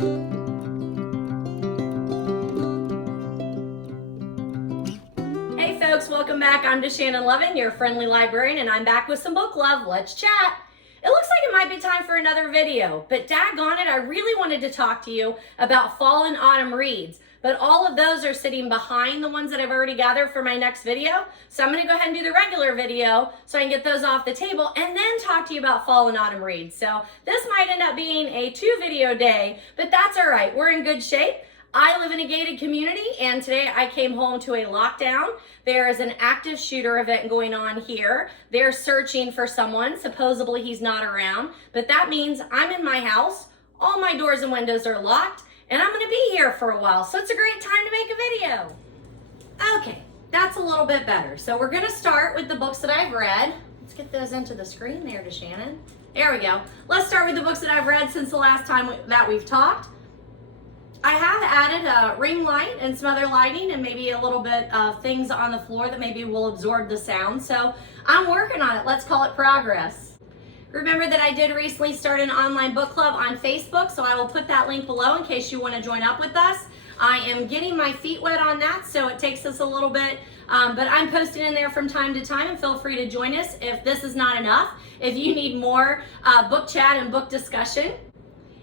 Hey folks, welcome back. I'm DaShannon Lovin, your friendly librarian, and I'm back with some book love. Let's chat. It looks like it might be time for another video, but daggone it, I really wanted to talk to you about fall and autumn reads, but all of those are sitting behind the ones that I've already gathered for my next video. So I'm gonna go ahead and do the regular video so I can get those off the table and then talk to you about fall and autumn reads. So this might end up being a 2-video day, but that's all right, we're in good shape. I live in a gated community, and today I came home to a lockdown. There is an active shooter event going on here. They're searching for someone. Supposedly he's not around, but that means I'm in my house. All my doors and windows are locked, and I'm gonna be here for a while, so it's a great time to make a video. Okay, that's a little bit better. So we're gonna start with the books that I've read. Let's get those into the screen there, DaShannon. There we go. Let's start with the books that I've read since the last time that we've talked. I have added a ring light and some other lighting and maybe a little bit of things on the floor that maybe will absorb the sound. So I'm working on it. Let's call it progress. Remember that I did recently start an online book club on Facebook, so I will put that link below in case you want to join up with us. I am getting my feet wet on that, so it takes us a little bit, but I'm posting in there from time to time, and feel free to join us if this is not enough. If you need more book chat and book discussion,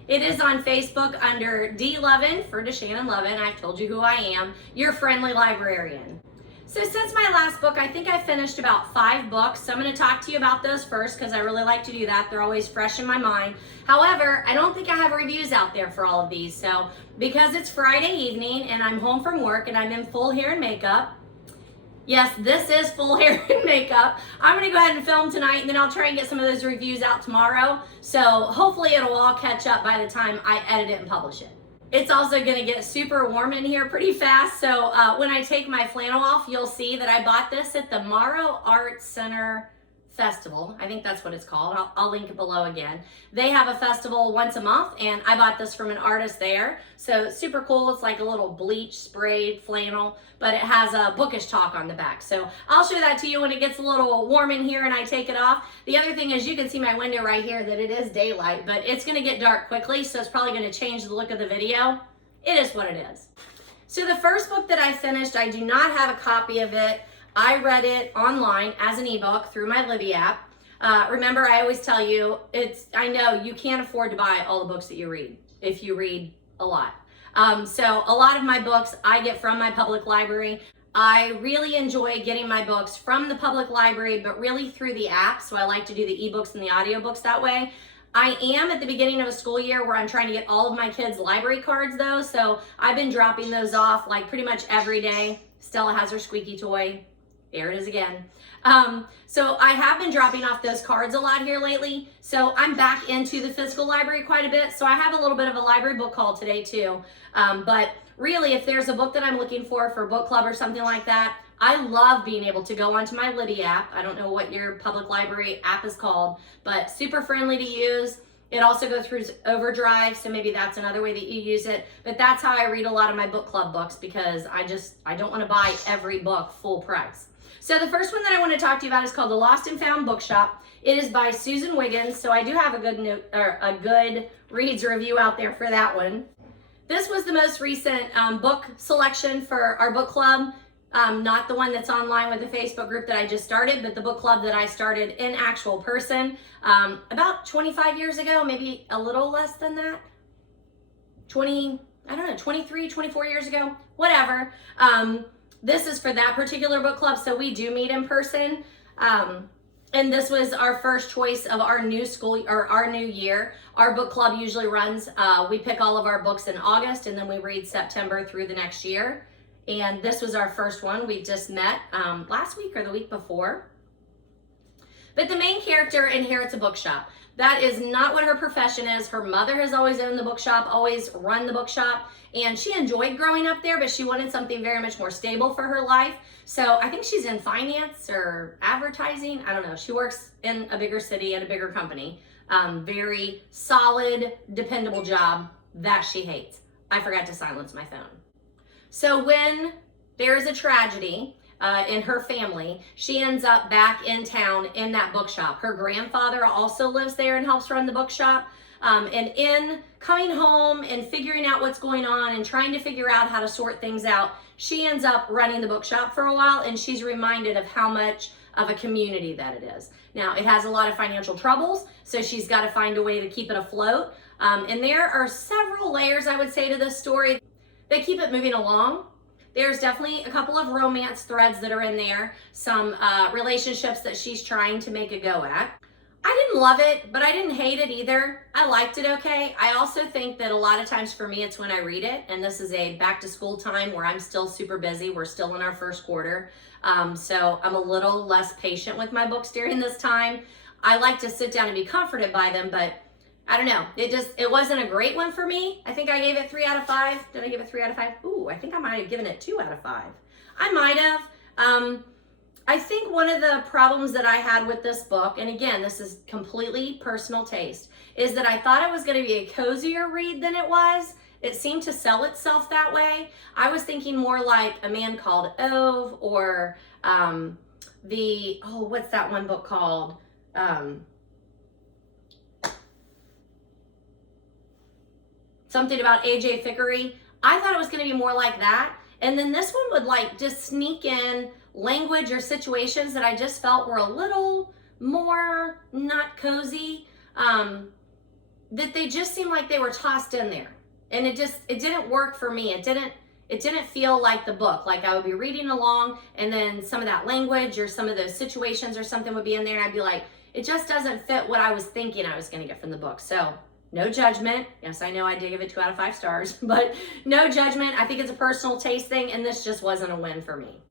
it is on Facebook under D. Lovin for DaShannon Lovin. I've told you who I am, your friendly librarian. So since my last book, I think I finished about 5 books. So I'm going to talk to you about those first because I really like to do that. They're always fresh in my mind. However, I don't think I have reviews out there for all of these. So because it's Friday evening and I'm home from work and I'm in full hair and makeup, yes, this is full hair and makeup, I'm gonna go ahead and film tonight, and then I'll try and get some of those reviews out tomorrow. So hopefully it'll all catch up by the time I edit it and publish it. It's also gonna get super warm in here pretty fast. So when I take my flannel off, you'll see that I bought this at the Morrow Arts Center Festival. I think that's what it's called. I'll link it below again. They have a festival once a month, and I bought this from an artist there. So super cool. It's like a little bleach sprayed flannel, but it has a bookish talk on the back. So I'll show that to you when it gets a little warm in here and I take it off. The other thing is you can see my window right here that it is daylight, but it's gonna get dark quickly, so it's probably gonna change the look of the video. It is what it is. So the first book that I finished, I do not have a copy of it. I read it online as an ebook through my Libby app. Remember, I always tell you, I know you can't afford to buy all the books that you read if you read a lot. So a lot of my books I get from my public library. I really enjoy getting my books from the public library, but really through the app. So I like to do the ebooks and the audiobooks that way. I am at the beginning of a school year where I'm trying to get all of my kids' library cards though. So I've been dropping those off like pretty much every day. Stella has her squeaky toy. There it is again. So I have been dropping off those cards a lot here lately. So I'm back into the physical library quite a bit. So I have a little bit of a library book haul today too. But really, if there's a book that I'm looking for book club or something like that, I love being able to go onto my Libby app. I don't know what your public library app is called, but super friendly to use. It also goes through Overdrive, so maybe that's another way that you use it. But that's how I read a lot of my book club books because I don't want to buy every book full price. So the first one that I want to talk to you about is called The Lost and Found Bookshop. It is by Susan Wiggs, so I do have a good reads review out there for that one. This was the most recent book selection for our book club. Not the one that's online with the Facebook group that I just started, but the book club that I started in actual person about 25 years ago, maybe a little less than that. 23, 24 years ago, whatever. This is for that particular book club, so we do meet in person. And this was our first choice of our new school or our new year. Our book club usually runs, we pick all of our books in August and then we read September through the next year. And this was our first one. We just met last week or the week before. But the main character inherits a bookshop. That is not what her profession is. Her mother has always owned the bookshop, always run the bookshop, and she enjoyed growing up there, but she wanted something very much more stable for her life. So I think she's in finance or advertising. I don't know. She works in a bigger city at a bigger company. Very solid, dependable job that she hates. I forgot to silence my phone. So when there is a tragedy in her family, she ends up back in town in that bookshop. Her grandfather also lives there and helps run the bookshop. And in coming home and figuring out what's going on and trying to figure out how to sort things out, she ends up running the bookshop for a while, and she's reminded of how much of a community that it is. Now, it has a lot of financial troubles, so she's got to find a way to keep it afloat. And there are several layers, I would say, to this story that keep it moving along. There's definitely a couple of romance threads that are in there, some relationships that she's trying to make a go at. I didn't love it, but I didn't hate it either. I liked it okay. I also think that a lot of times for me, it's when I read it, and this is a back to school time where I'm still super busy. We're still in our first quarter. So I'm a little less patient with my books during this time. I like to sit down and be comforted by them, but I don't know. It wasn't a great one for me. I think I gave it 3 out of 5. Did I give it 3 out of 5? Ooh, I think I might have given it 2 out of 5. I might have. I think one of the problems that I had with this book, and again, this is completely personal taste, is that I thought it was going to be a cozier read than it was. It seemed to sell itself that way. I was thinking more like A Man Called Ove, or what's that one book called? Something about A.J. Thickery. I thought it was going to be more like that. And then this one would like just sneak in language or situations that I just felt were a little more not cozy, that they just seemed like they were tossed in there. And it didn't work for me. It didn't feel like the book. Like I would be reading along and then some of that language or some of those situations or something would be in there and I'd be like, it just doesn't fit what I was thinking I was going to get from the book. So no judgment. Yes, I know I did give it 2 out of 5 stars, but no judgment. I think it's a personal taste thing, and this just wasn't a win for me.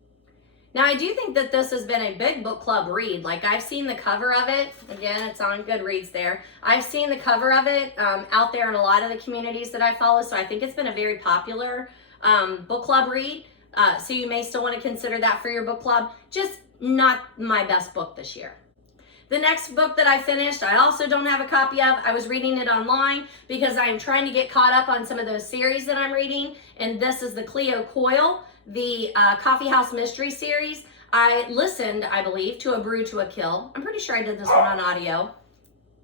Now, I do think that this has been a big book club read. Like, I've seen the cover of it. Again, it's on Goodreads there. I've seen the cover of it out there in a lot of the communities that I follow, so I think it's been a very popular book club read. So you may still want to consider that for your book club. Just not my best book this year. The next book that I finished, I also don't have a copy of. I was reading it online because I am trying to get caught up on some of those series that I'm reading. And this is the Cleo Coyle, the Coffee House Mystery Series. I listened, I believe, to A Brew to a Kill. I'm pretty sure I did this one on audio.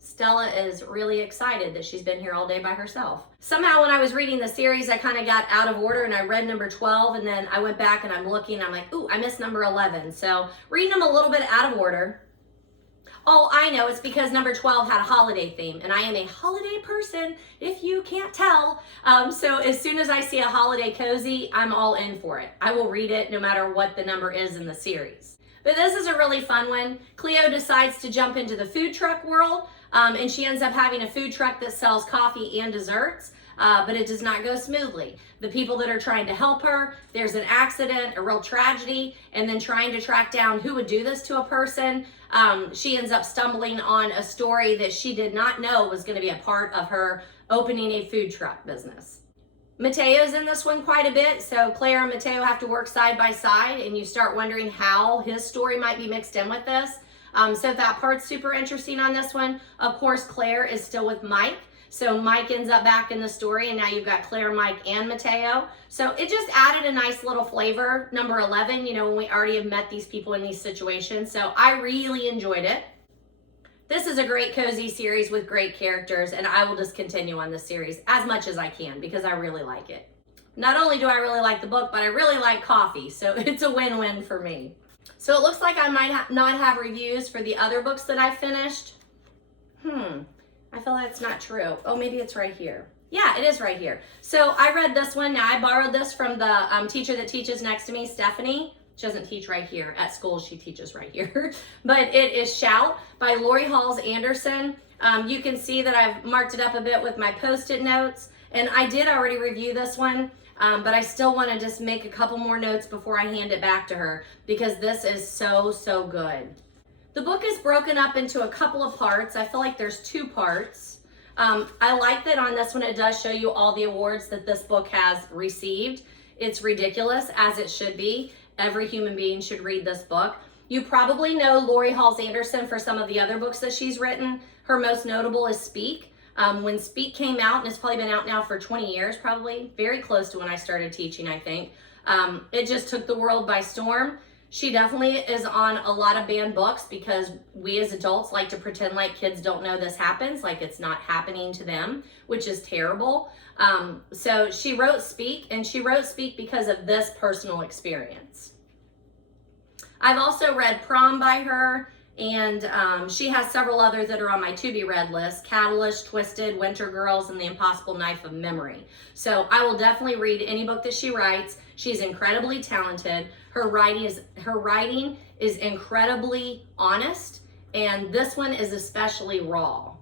Stella is really excited that she's been here all day by herself. Somehow when I was reading the series, I kind of got out of order and I read number 12 and then I went back and I'm looking and I'm like, ooh, I missed number 11. So reading them a little bit out of order. Oh, I know, it's because number 12 had a holiday theme, and I am a holiday person, if you can't tell. So as soon as I see a holiday cozy, I'm all in for it. I will read it no matter what the number is in the series. But this is a really fun one. Cleo decides to jump into the food truck world, and she ends up having a food truck that sells coffee and desserts. But it does not go smoothly. The people that are trying to help her, there's an accident, a real tragedy, and then trying to track down who would do this to a person. She ends up stumbling on a story that she did not know was going to be a part of her opening a food truck business. Mateo's in this one quite a bit, so Claire and Mateo have to work side by side, and you start wondering how his story might be mixed in with this. So that part's super interesting on this one. Of course, Claire is still with Mike. So Mike ends up back in the story, and now you've got Claire, Mike, and Mateo. So it just added a nice little flavor. Number 11, you know, when we already have met these people in these situations. So I really enjoyed it. This is a great cozy series with great characters, and I will just continue on this series as much as I can because I really like it. Not only do I really like the book, but I really like coffee, so it's a win-win for me. So it looks like I might not have reviews for the other books that I finished. I feel that's not true. Oh, maybe it's right here. Yeah, it is right here. So I read this one. Now I borrowed this from the teacher that teaches next to me, Stephanie. She doesn't teach right here. At school, she teaches right here. But it is Shout by Laurie Halse Anderson. You can see that I've marked it up a bit with my Post-it notes. And I did already review this one, but I still want to just make a couple more notes before I hand it back to her because this is so, so good. The book is broken up into a couple of parts. I feel like there's 2 parts. I like that on this one it does show you all the awards that this book has received. It's ridiculous, as it should be. Every human being should read this book. You probably know Laurie Halse Anderson for some of the other books that she's written. Her most notable is Speak. When Speak came out, and it's probably been out now for 20 years, probably very close to when I started teaching, I think. It just took the world by storm. She definitely is on a lot of banned books because we as adults like to pretend like kids don't know this happens, like it's not happening to them, which is terrible. So she wrote Speak, and she wrote Speak because of this personal experience. I've also read Prom by her, and she has several others that are on my to-be-read list: Catalyst, Twisted, Wintergirls, and The Impossible Knife of Memory. So I will definitely read any book that she writes. She's incredibly talented. Her writing is incredibly honest, and this one is especially raw.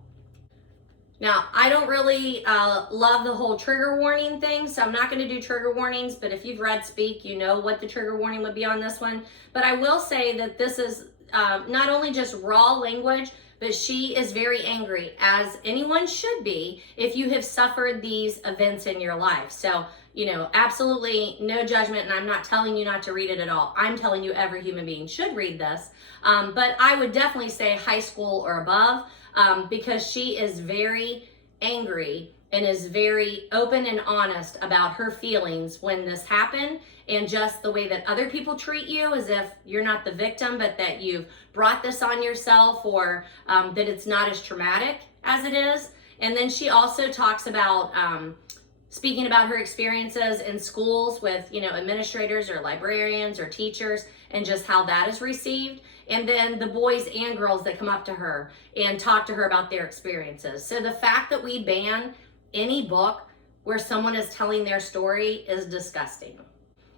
Now, I don't really love the whole trigger warning thing, so I'm not going to do trigger warnings, but if you've read Speak, you know what the trigger warning would be on this one. But I will say that this is not only just raw language, but she is very angry, as anyone should be if you have suffered these events in your life. So, you know, absolutely no judgment, and I'm not telling you not to read it at all. I'm telling you every human being should read this. But I would definitely say high school or above, because she is very angry and is very open and honest about her feelings when this happened, and just the way that other people treat you, as if you're not the victim, but that you've brought this on yourself, or that it's not as traumatic as it is. And then she also talks about speaking about her experiences in schools with, you know, administrators or librarians or teachers, and just how that is received. And then the boys and girls that come up to her and talk to her about their experiences. So the fact that we ban any book where someone is telling their story is disgusting.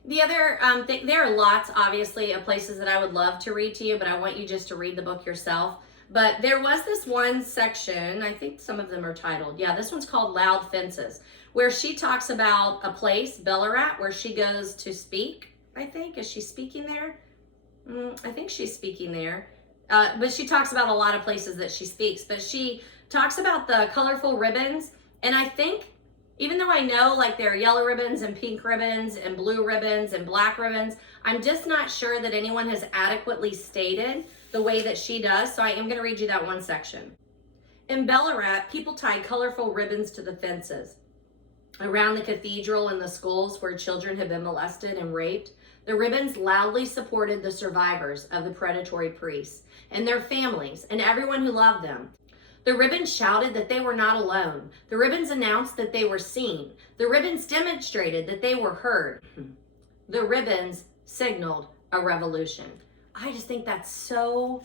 The other thing, there are lots, obviously, of places that I would love to read to you, but I want you just to read the book yourself. But there was this one section, I think some of them are titled, yeah, this one's called Loud Fences, where she talks about a place, Ballarat, where she goes to speak, I think. Is she speaking there? I think she's speaking there. But she talks about a lot of places that she speaks. But she talks about the colorful ribbons. And I think, even though I know like there are yellow ribbons and pink ribbons and blue ribbons and black ribbons, I'm just not sure that anyone has adequately stated the way that she does. So I am going to read you that one section. In Ballarat, people tied colorful ribbons to the fences around the cathedral and the schools where children had been molested and raped. The ribbons loudly supported the survivors of the predatory priests and their families and everyone who loved them. The ribbons shouted that they were not alone. The ribbons announced that they were seen. The ribbons demonstrated that they were heard. The ribbons signaled a revolution. I just think that's so...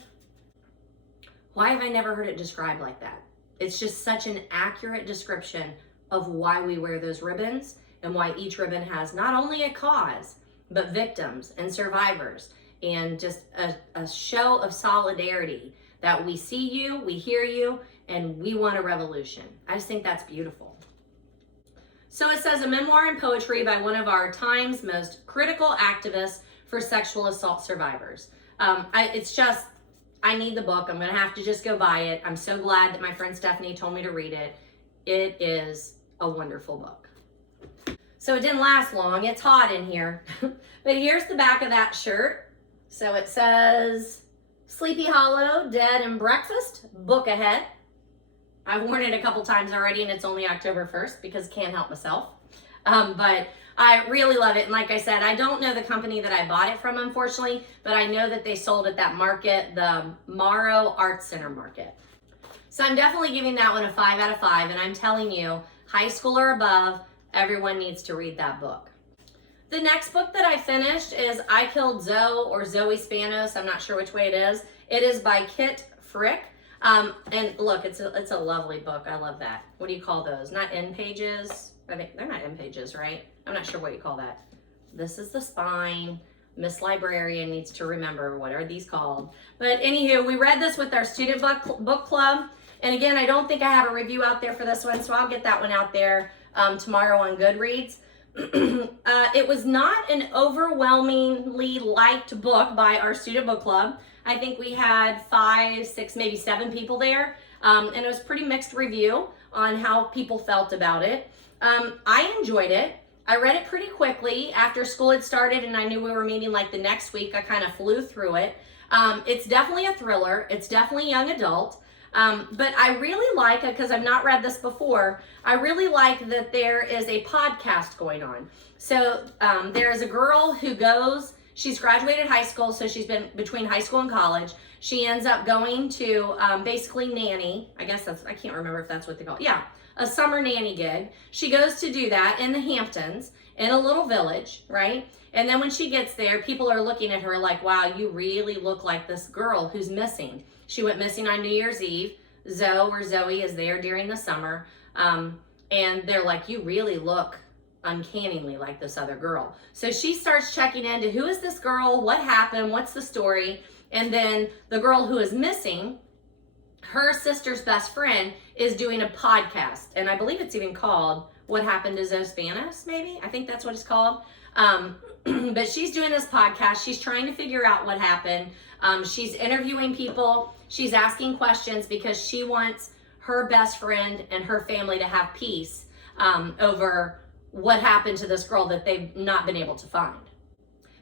Why have I never heard it described like that? It's just such an accurate description of why we wear those ribbons, and why each ribbon has not only a cause, but victims and survivors, and just a show of solidarity that we see you, we hear you, and we want a revolution. I just think that's beautiful. So it says, a memoir and poetry by one of our time's most critical activists for sexual assault survivors. It's just, I need the book. I'm gonna have to just go buy it. I'm so glad that my friend Stephanie told me to read it. It is a wonderful book. So it didn't last long. It's hot in here. But here's the back of that shirt. So it says, Sleepy Hollow, Dead and Breakfast, book ahead. I've worn it a couple times already, and it's only October 1st because can't help myself. But I really love it. And like I said, I don't know the company that I bought it from, unfortunately, but I know that they sold at that market, the Morrow Arts Center market. So I'm definitely giving that one a 5 out of 5, and I'm telling you, high school or above, everyone needs to read that book. The next book that I finished is I Killed Zoe, or Zoe Spanos. I'm not sure which way it is. It is by Kit Frick. And look, it's a lovely book. I love that. What do you call those? Not end pages? I think they're not end pages, right? I'm not sure what you call that. This is the spine. Miss Librarian needs to remember what are these called. But anywho, we read this with our student book club. And again, I don't think I have a review out there for this one, so I'll get that one out there tomorrow on Goodreads. It was not an overwhelmingly liked book by our student book club. I think we had 5, 6, maybe 7 people there. And it was pretty mixed review on how people felt about it. I enjoyed it. I read it pretty quickly after school had started and I knew we were meeting like the next week. I kind of flew through it. It's definitely a thriller. It's definitely young adult. But I really like it because I've not read this before. I really like that there is a podcast going on. So there is a girl who goes, She's graduated high school, so she's been between high school and college. She ends up going to basically nanny. I guess I can't remember if that's what they call it. Yeah, a summer nanny gig. She goes to do that in the Hamptons in a little village, right? And then when she gets there, people are looking at her like, wow, you really look like this girl who's missing. She went missing on New Year's Eve. Zoe is there during the summer. And they're like, you really look uncannily like this other girl. So she starts checking into who is this girl, what happened, what's the story. And then the girl who is missing, her sister's best friend, is doing a podcast. And I believe it's even called What Happened to Zoe Spanos, maybe? I think that's what it's called. But she's doing this podcast. She's trying to figure out what happened. She's interviewing people. She's asking questions because she wants her best friend and her family to have peace over what happened to this girl that they've not been able to find.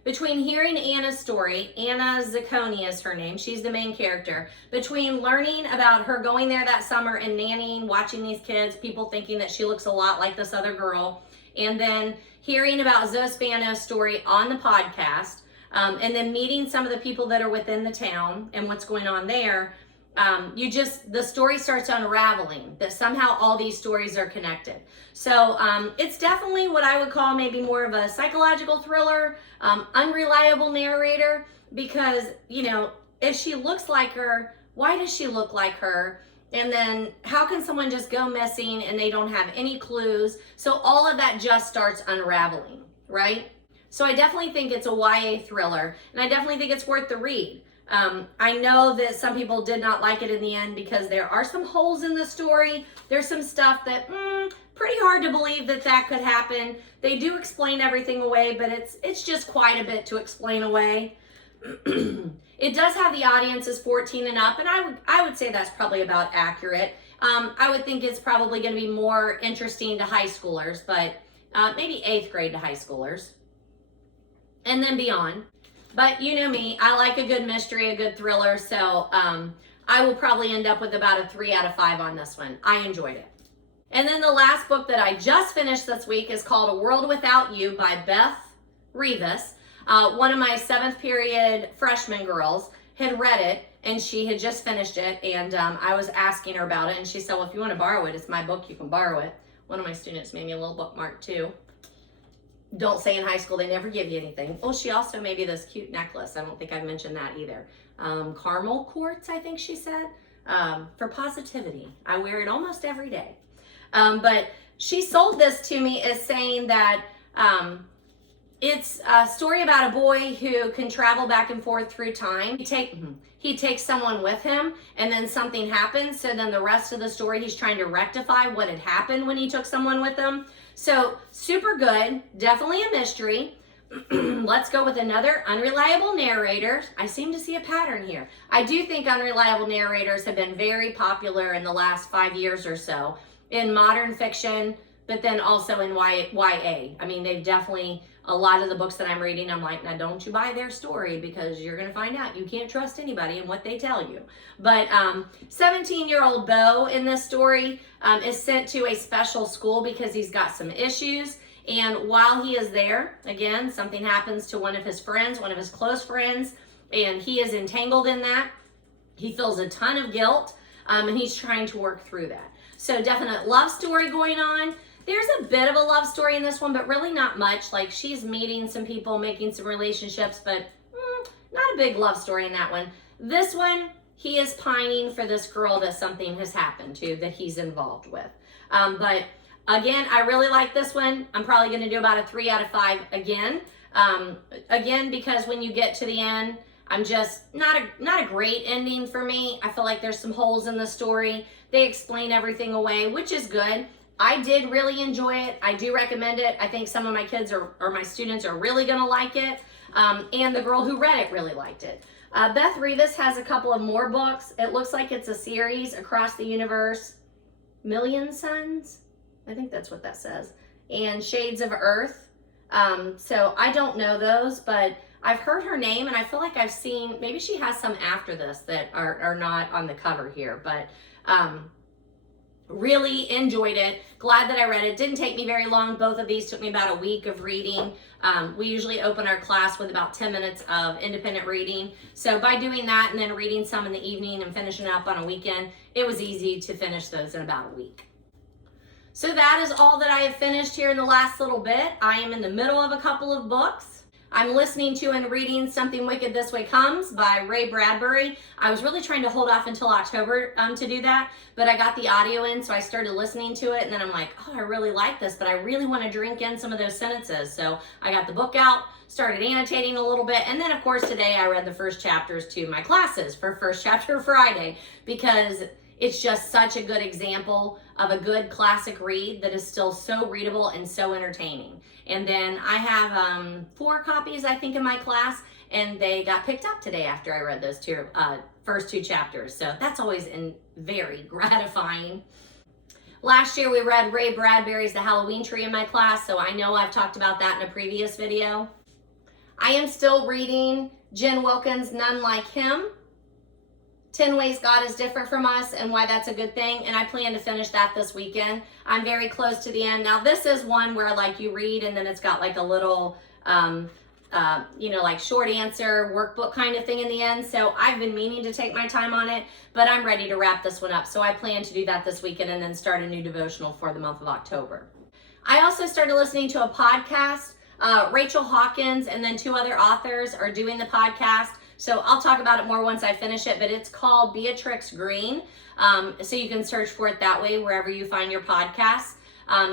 Between hearing Anna's story, Anna Zacconi is her name, she's the main character. Between learning about her going there that summer and nannying, watching these kids, people thinking that she looks a lot like this other girl, and then hearing about Zoe Spanos' story on the podcast, and then meeting some of the people that are within the town and what's going on there, the story starts unraveling, that somehow all these stories are connected. So it's definitely what I would call maybe more of a psychological thriller, unreliable narrator, because, you know, if she looks like her, why does she look like her? And then how can someone just go missing and they don't have any clues? So all of that just starts unraveling, right? So I definitely think it's a YA thriller, and I definitely think it's worth the read. I know that some people did not like it in the end because there are some holes in the story. There's some stuff that, pretty hard to believe that could happen. They do explain everything away, but it's just quite a bit to explain away. It does have the audience is 14 and up, and I would say that's probably about accurate. I would think it's probably going to be more interesting to high schoolers, but maybe 8th grade to high schoolers, and then beyond. But you know me, I like a good mystery, a good thriller, so I will probably end up with about a 3 out of 5 on this one. I enjoyed it. And then the last book that I just finished this week is called A World Without You by Beth Revis. One of my 7th period freshman girls had read it, and she had just finished it, and I was asking her about it, and she said, well, if you want to borrow it, it's my book, you can borrow it. One of my students made me a little bookmark too. Don't say in high school they never give you anything. Oh, she also made me this cute necklace. I don't think I've mentioned that either. Caramel quartz, I think she said, for positivity. I wear it almost every day. But she sold this to me as saying that it's a story about a boy who can travel back and forth through time. He takes someone with him, and then something happens. So then the rest of the story, he's trying to rectify what had happened when he took someone with him. So super good, definitely a mystery. Let's go with another unreliable narrator. I seem to see a pattern here. I do think unreliable narrators have been very popular in the last 5 years or so in modern fiction, but then also in YA. I mean, they've definitely, a lot of the books that I'm reading, I'm like, now don't you buy their story because you're going to find out you can't trust anybody and what they tell you. But 17-year-old Beau in this story is sent to a special school because he's got some issues. And while he is there, again, something happens to one of his friends, one of his close friends, and he is entangled in that. He feels a ton of guilt, and he's trying to work through that. So definite love story going on. There's a bit of a love story in this one, but really not much. Like, she's meeting some people, making some relationships, but not a big love story in that one. This one, he is pining for this girl that something has happened to that he's involved with. But again, I really like this one. I'm probably going to do about a 3 out of 5 again. Again, because when you get to the end, I'm just not a great ending for me. I feel like there's some holes in the story. They explain everything away, which is good. I did really enjoy it. I do recommend it. I think some of my kids or my students are really going to like it. And the girl who read it really liked it. Beth Revis has a couple of more books. It looks like it's a series across the universe. Million Suns? I think that's what that says. And Shades of Earth. So I don't know those, but I've heard her name, and I feel like I've seen, maybe she has some after this that are not on the cover here, but Really enjoyed it. Glad that I read it. Didn't take me very long. Both of these took me about a week of reading. We usually open our class with about 10 minutes of independent reading. So by doing that and then reading some in the evening and finishing up on a weekend, it was easy to finish those in about a week. So that is all that I have finished here in the last little bit. I am in the middle of a couple of books. I'm listening to and reading Something Wicked This Way Comes by Ray Bradbury. I was really trying to hold off until October to do that, but I got the audio in, so I started listening to it, and then I'm like, oh, I really like this, but I really want to drink in some of those sentences. So I got the book out, started annotating a little bit, and then of course today I read the first chapters to my classes for First Chapter Friday, because it's just such a good example of a good classic read that is still so readable and so entertaining. And then I have 4 copies, I think, in my class, and they got picked up today after I read those first 2 chapters. So that's always very gratifying. Last year we read Ray Bradbury's The Halloween Tree in my class, so I know I've talked about that in a previous video. I am still reading Jen Wilkin's None Like Him, 10 Ways God is Different from Us and Why That's a Good Thing, and I plan to finish that this weekend. I'm very close to the end. Now this is one where like you read and then it's got like a little, like short answer workbook kind of thing in the end. So I've been meaning to take my time on it, but I'm ready to wrap this one up. So I plan to do that this weekend and then start a new devotional for the month of October. I also started listening to a podcast. Rachel Hawkins and then 2 other authors are doing the podcast. So I'll talk about it more once I finish it, but it's called Beatrix Greene. So you can search for it that way wherever you find your podcasts.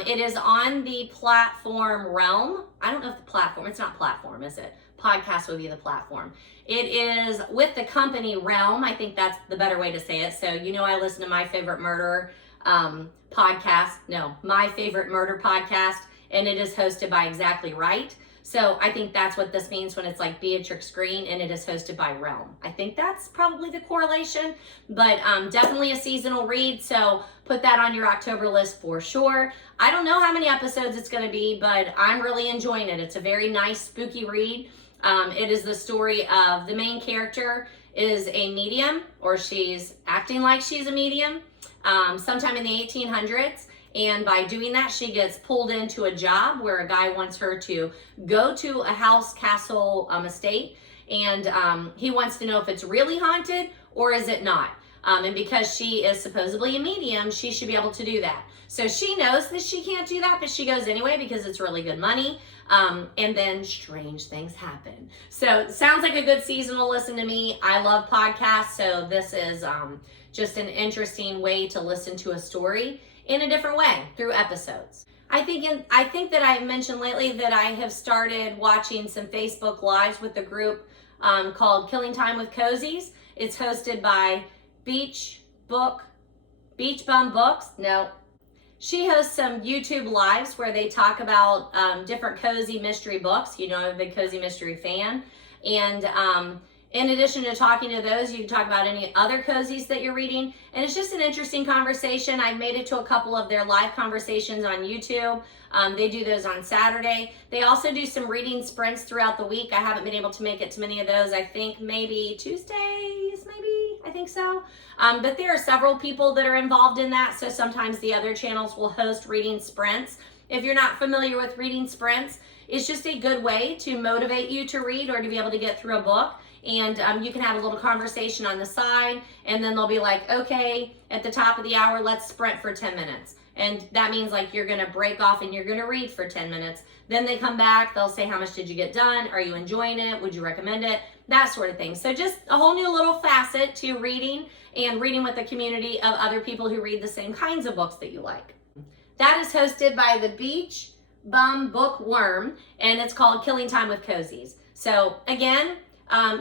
It is on the platform Realm. I don't know if it's not platform, is it? Podcast would be the platform. It is with the company Realm. I think that's the better way to say it. So, I listen to My Favorite Murder podcast. No, My Favorite Murder podcast, and it is hosted by Exactly Right. So I think that's what this means when it's like Beatrix Greene and it is hosted by Realm. I think that's probably the correlation, but definitely a seasonal read. So put that on your October list for sure. I don't know how many episodes it's going to be, but I'm really enjoying it. It's a very nice, spooky read. It is the story of the main character is a medium, or she's acting like she's a medium, sometime in the 1800s. And by doing that, she gets pulled into a job where a guy wants her to go to a house, castle, estate. And he wants to know if it's really haunted or is it not. And because she is supposedly a medium, she should be able to do that. So she knows that she can't do that, but she goes anyway because it's really good money. And then strange things happen. So sounds like a good seasonal listen to me. I love podcasts. So this is just an interesting way to listen to a story in a different way through episodes. I think that I mentioned lately that I have started watching some Facebook Lives with the group called Killing Time with Cozies. It's hosted by Beach Bum Books. No. She hosts some YouTube Lives where they talk about different cozy mystery books. I'm a big cozy mystery fan. And in addition to talking to those, you can talk about any other cozies that you're reading. And it's just an interesting conversation. I've made it to a couple of their live conversations on YouTube. They do those on Saturday. They also do some reading sprints throughout the week. I haven't been able to make it to many of those. I think maybe Tuesdays, I think so. But there are several people that are involved in that. So sometimes the other channels will host reading sprints. If you're not familiar with reading sprints, it's just a good way to motivate you to read or to be able to get through a book. And you can have a little conversation on the side, and then they'll be like, okay, at the top of the hour, let's sprint for 10 minutes. And that means like you're gonna break off and you're gonna read for 10 minutes. Then they come back, they'll say, how much did you get done? Are you enjoying it? Would you recommend it? That sort of thing. So just a whole new little facet to reading and reading with a community of other people who read the same kinds of books that you like. That is hosted by the Beach Bum Bookworm, and it's called Killing Time with Cozies. So again,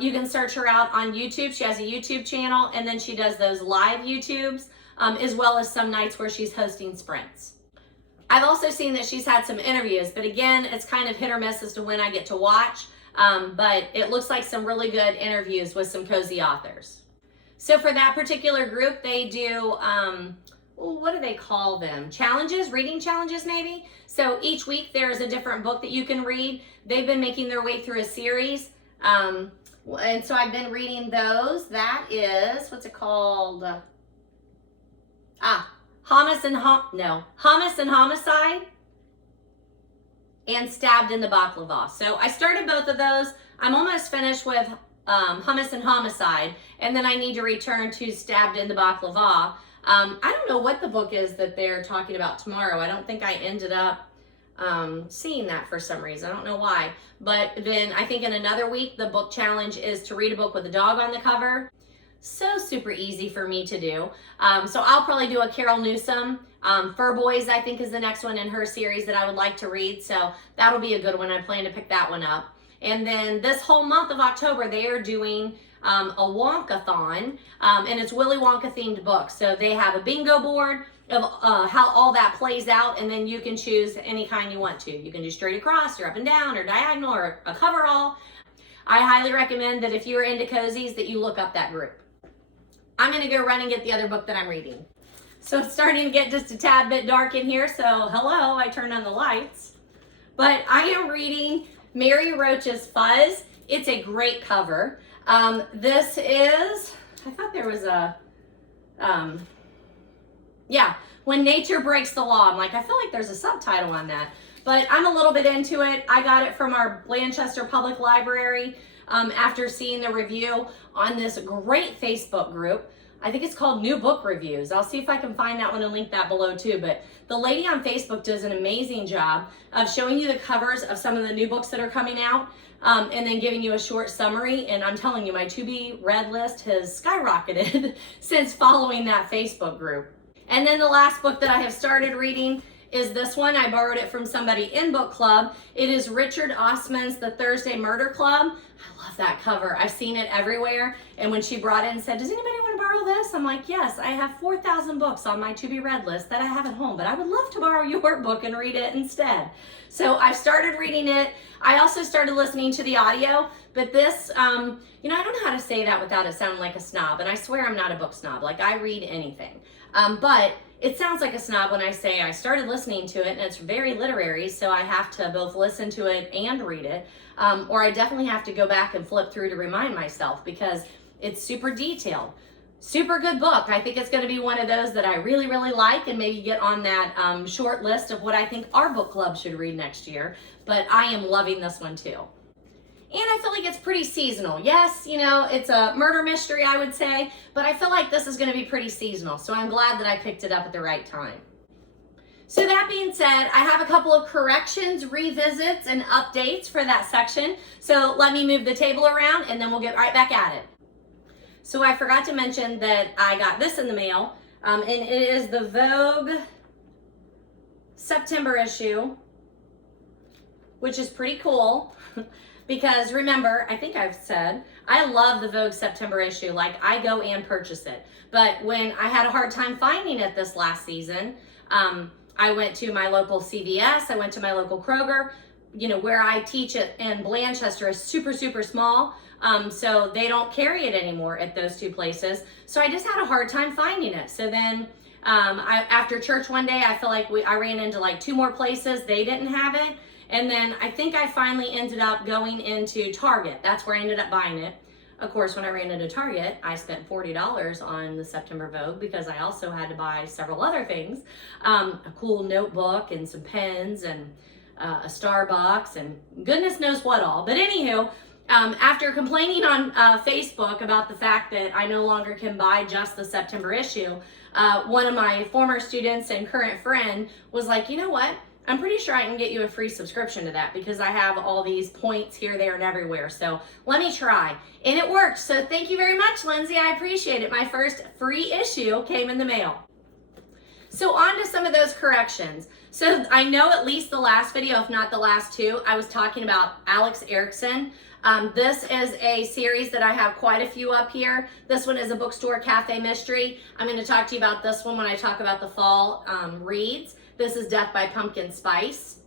you can search her out on YouTube. She has a YouTube channel, and then she does those live YouTubes, as well as some nights where she's hosting sprints. I've also seen that she's had some interviews, but again, it's kind of hit or miss as to when I get to watch, but it looks like some really good interviews with some cozy authors. So for that particular group, they do, what do they call them? Challenges, reading challenges maybe? So each week there's a different book that you can read. They've been making their way through a series. And so I've been reading those. That is, what's it called? Hummus and Homicide, and Stabbed in the Baklava. So I started both of those. I'm almost finished with Hummus and Homicide, and then I need to return to Stabbed in the Baklava. I don't know what the book is that they're talking about tomorrow. I don't think I ended up seeing that for some reason. I don't know why. But then I think in another week, the book challenge is to read a book with a dog on the cover. So super easy for me to do. So I'll probably do a Carol Newsom. Fur Boys, I think, is the next one in her series that I would like to read. So that'll be a good one. I plan to pick that one up. And then this whole month of October, they are doing a Wonkathon, and it's Willy Wonka themed books. So they have a bingo board of how all that plays out, and then you can choose any kind you want to. You can do straight across or up and down or diagonal or a coverall. I highly recommend that if you're into cozies that you look up that group. I'm going to go run and get the other book that I'm reading. So it's starting to get just a tad bit dark in here, so hello, I turned on the lights. But I am reading Mary Roach's Fuzz. It's a great cover. This is, I thought there was a, When Nature Breaks the Law. I'm like, I feel like there's a subtitle on that. But I'm a little bit into it. I got it from our Blanchester Public Library after seeing the review on this great Facebook group. I think it's called New Book Reviews. I'll see if I can find that one and link that below too. But the lady on Facebook does an amazing job of showing you the covers of some of the new books that are coming out and then giving you a short summary. And I'm telling you, my to-be read list has skyrocketed since following that Facebook group. And then the last book that I have started reading is this one. I borrowed it from somebody in Book Club. It is Richard Osman's The Thursday Murder Club. I love that cover. I've seen it everywhere. And when she brought it and said, does anybody want to borrow this? I'm like, yes, I have 4,000 books on my to-be read list that I have at home, but I would love to borrow your book and read it instead. So I've started reading it. I also started listening to the audio, but this, I don't know how to say that without it sounding like a snob, and I swear I'm not a book snob. Like, I read anything. But it sounds like a snob when I say I started listening to it, and it's very literary, so I have to both listen to it and read it, or I definitely have to go back and flip through to remind myself because it's super detailed. Super good book. I think it's going to be one of those that I really, really like and maybe get on that short list of what I think our book club should read next year, but I am loving this one too. And I feel like it's pretty seasonal. Yes, it's a murder mystery, I would say, but I feel like this is going to be pretty seasonal. So I'm glad that I picked it up at the right time. So that being said, I have a couple of corrections, revisits, and updates for that section. So let me move the table around and then we'll get right back at it. So I forgot to mention that I got this in the mail, and it is the Vogue September issue, which is pretty cool. Because remember, I think I've said, I love the Vogue September issue. Like, I go and purchase it. But when I had a hard time finding it this last season, I went to my local CVS, I went to my local Kroger. Where I teach it in Blanchester is super, super small. So they don't carry it anymore at those two places. So I just had a hard time finding it. So then after church one day, I feel like I ran into like 2 more places. They didn't have it. And then I think I finally ended up going into Target. That's where I ended up buying it. Of course, when I ran into Target, I spent $40 on the September Vogue because I also had to buy several other things. A cool notebook and some pens and a Starbucks and goodness knows what all. But anywho, after complaining on Facebook about the fact that I no longer can buy just the September issue, one of my former students and current friend was like, you know what? I'm pretty sure I can get you a free subscription to that because I have all these points here, there, and everywhere. So let me try. And it worked. So thank you very much, Lindsay. I appreciate it. My first free issue came in the mail. So on to some of those corrections. So I know at least the last video, if not the last 2, I was talking about Alex Erickson. This is a series that I have quite a few up here. This one is a bookstore cafe mystery. I'm going to talk to you about this one when I talk about the fall reads. This is Death by Pumpkin Spice.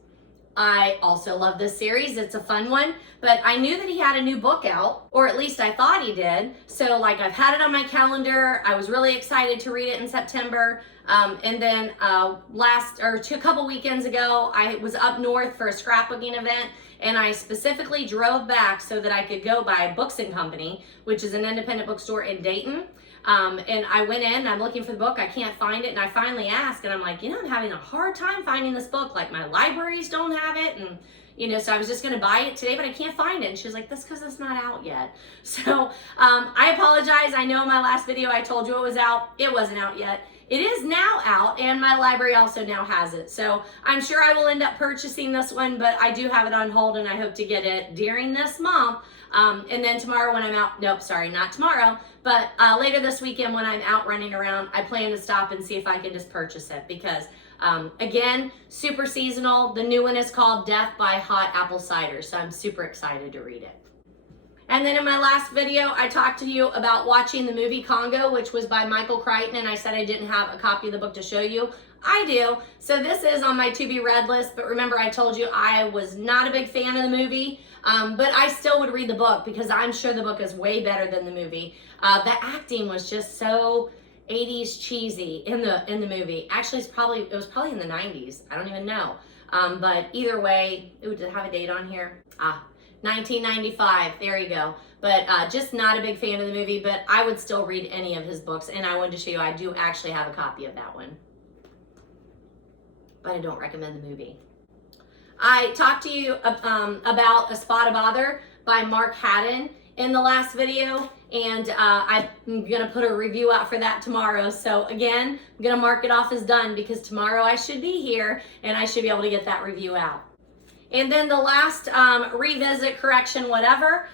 I also love this series. It's a fun one, but I knew that he had a new book out, or at least I thought he did. So like I've had it on my calendar. I was really excited to read it in September. And then a couple weekends ago, I was up north for a scrapbooking event, and I specifically drove back so that I could go by Books & Company, which is an independent bookstore in Dayton. And I went in and I'm looking for the book. I can't find it. And I finally asked, and I'm like, I'm having a hard time finding this book. Like, my libraries don't have it. And so I was just gonna buy it today, but I can't find it. And she was like, that's because it's not out yet. So I apologize. I know in my last video I told you it was out. It wasn't out yet. It is now out, and my library also now has it. So I'm sure I will end up purchasing this one, but I do have it on hold, and I hope to get it during this month. And then tomorrow when I'm out, nope, sorry, not tomorrow, but later this weekend when I'm out running around, I plan to stop and see if I can just purchase it because, again, super seasonal. The new one is called Death by Hot Apple Cider, so I'm super excited to read it. And then in my last video, I talked to you about watching the movie Congo, which was by Michael Crichton, and I said I didn't have a copy of the book to show you. I do. So this is on my to be read list, but remember I told you I was not a big fan of the movie, but I still would read the book because I'm sure the book is way better than the movie. The acting was just so 80s cheesy in the movie. Actually, it was probably in the 90s. I don't even know. But either way, ooh, did it have a date on here? 1995, there you go. But just not a big fan of the movie, but I would still read any of his books, and I wanted to show you I do actually have a copy of that one. But I don't recommend the movie. I talked to you about A Spot of Bother by Mark Haddon in the last video, and I'm gonna put a review out for that tomorrow. So again, I'm gonna mark it off as done because tomorrow I should be here and I should be able to get that review out. And then the last revisit, correction, whatever,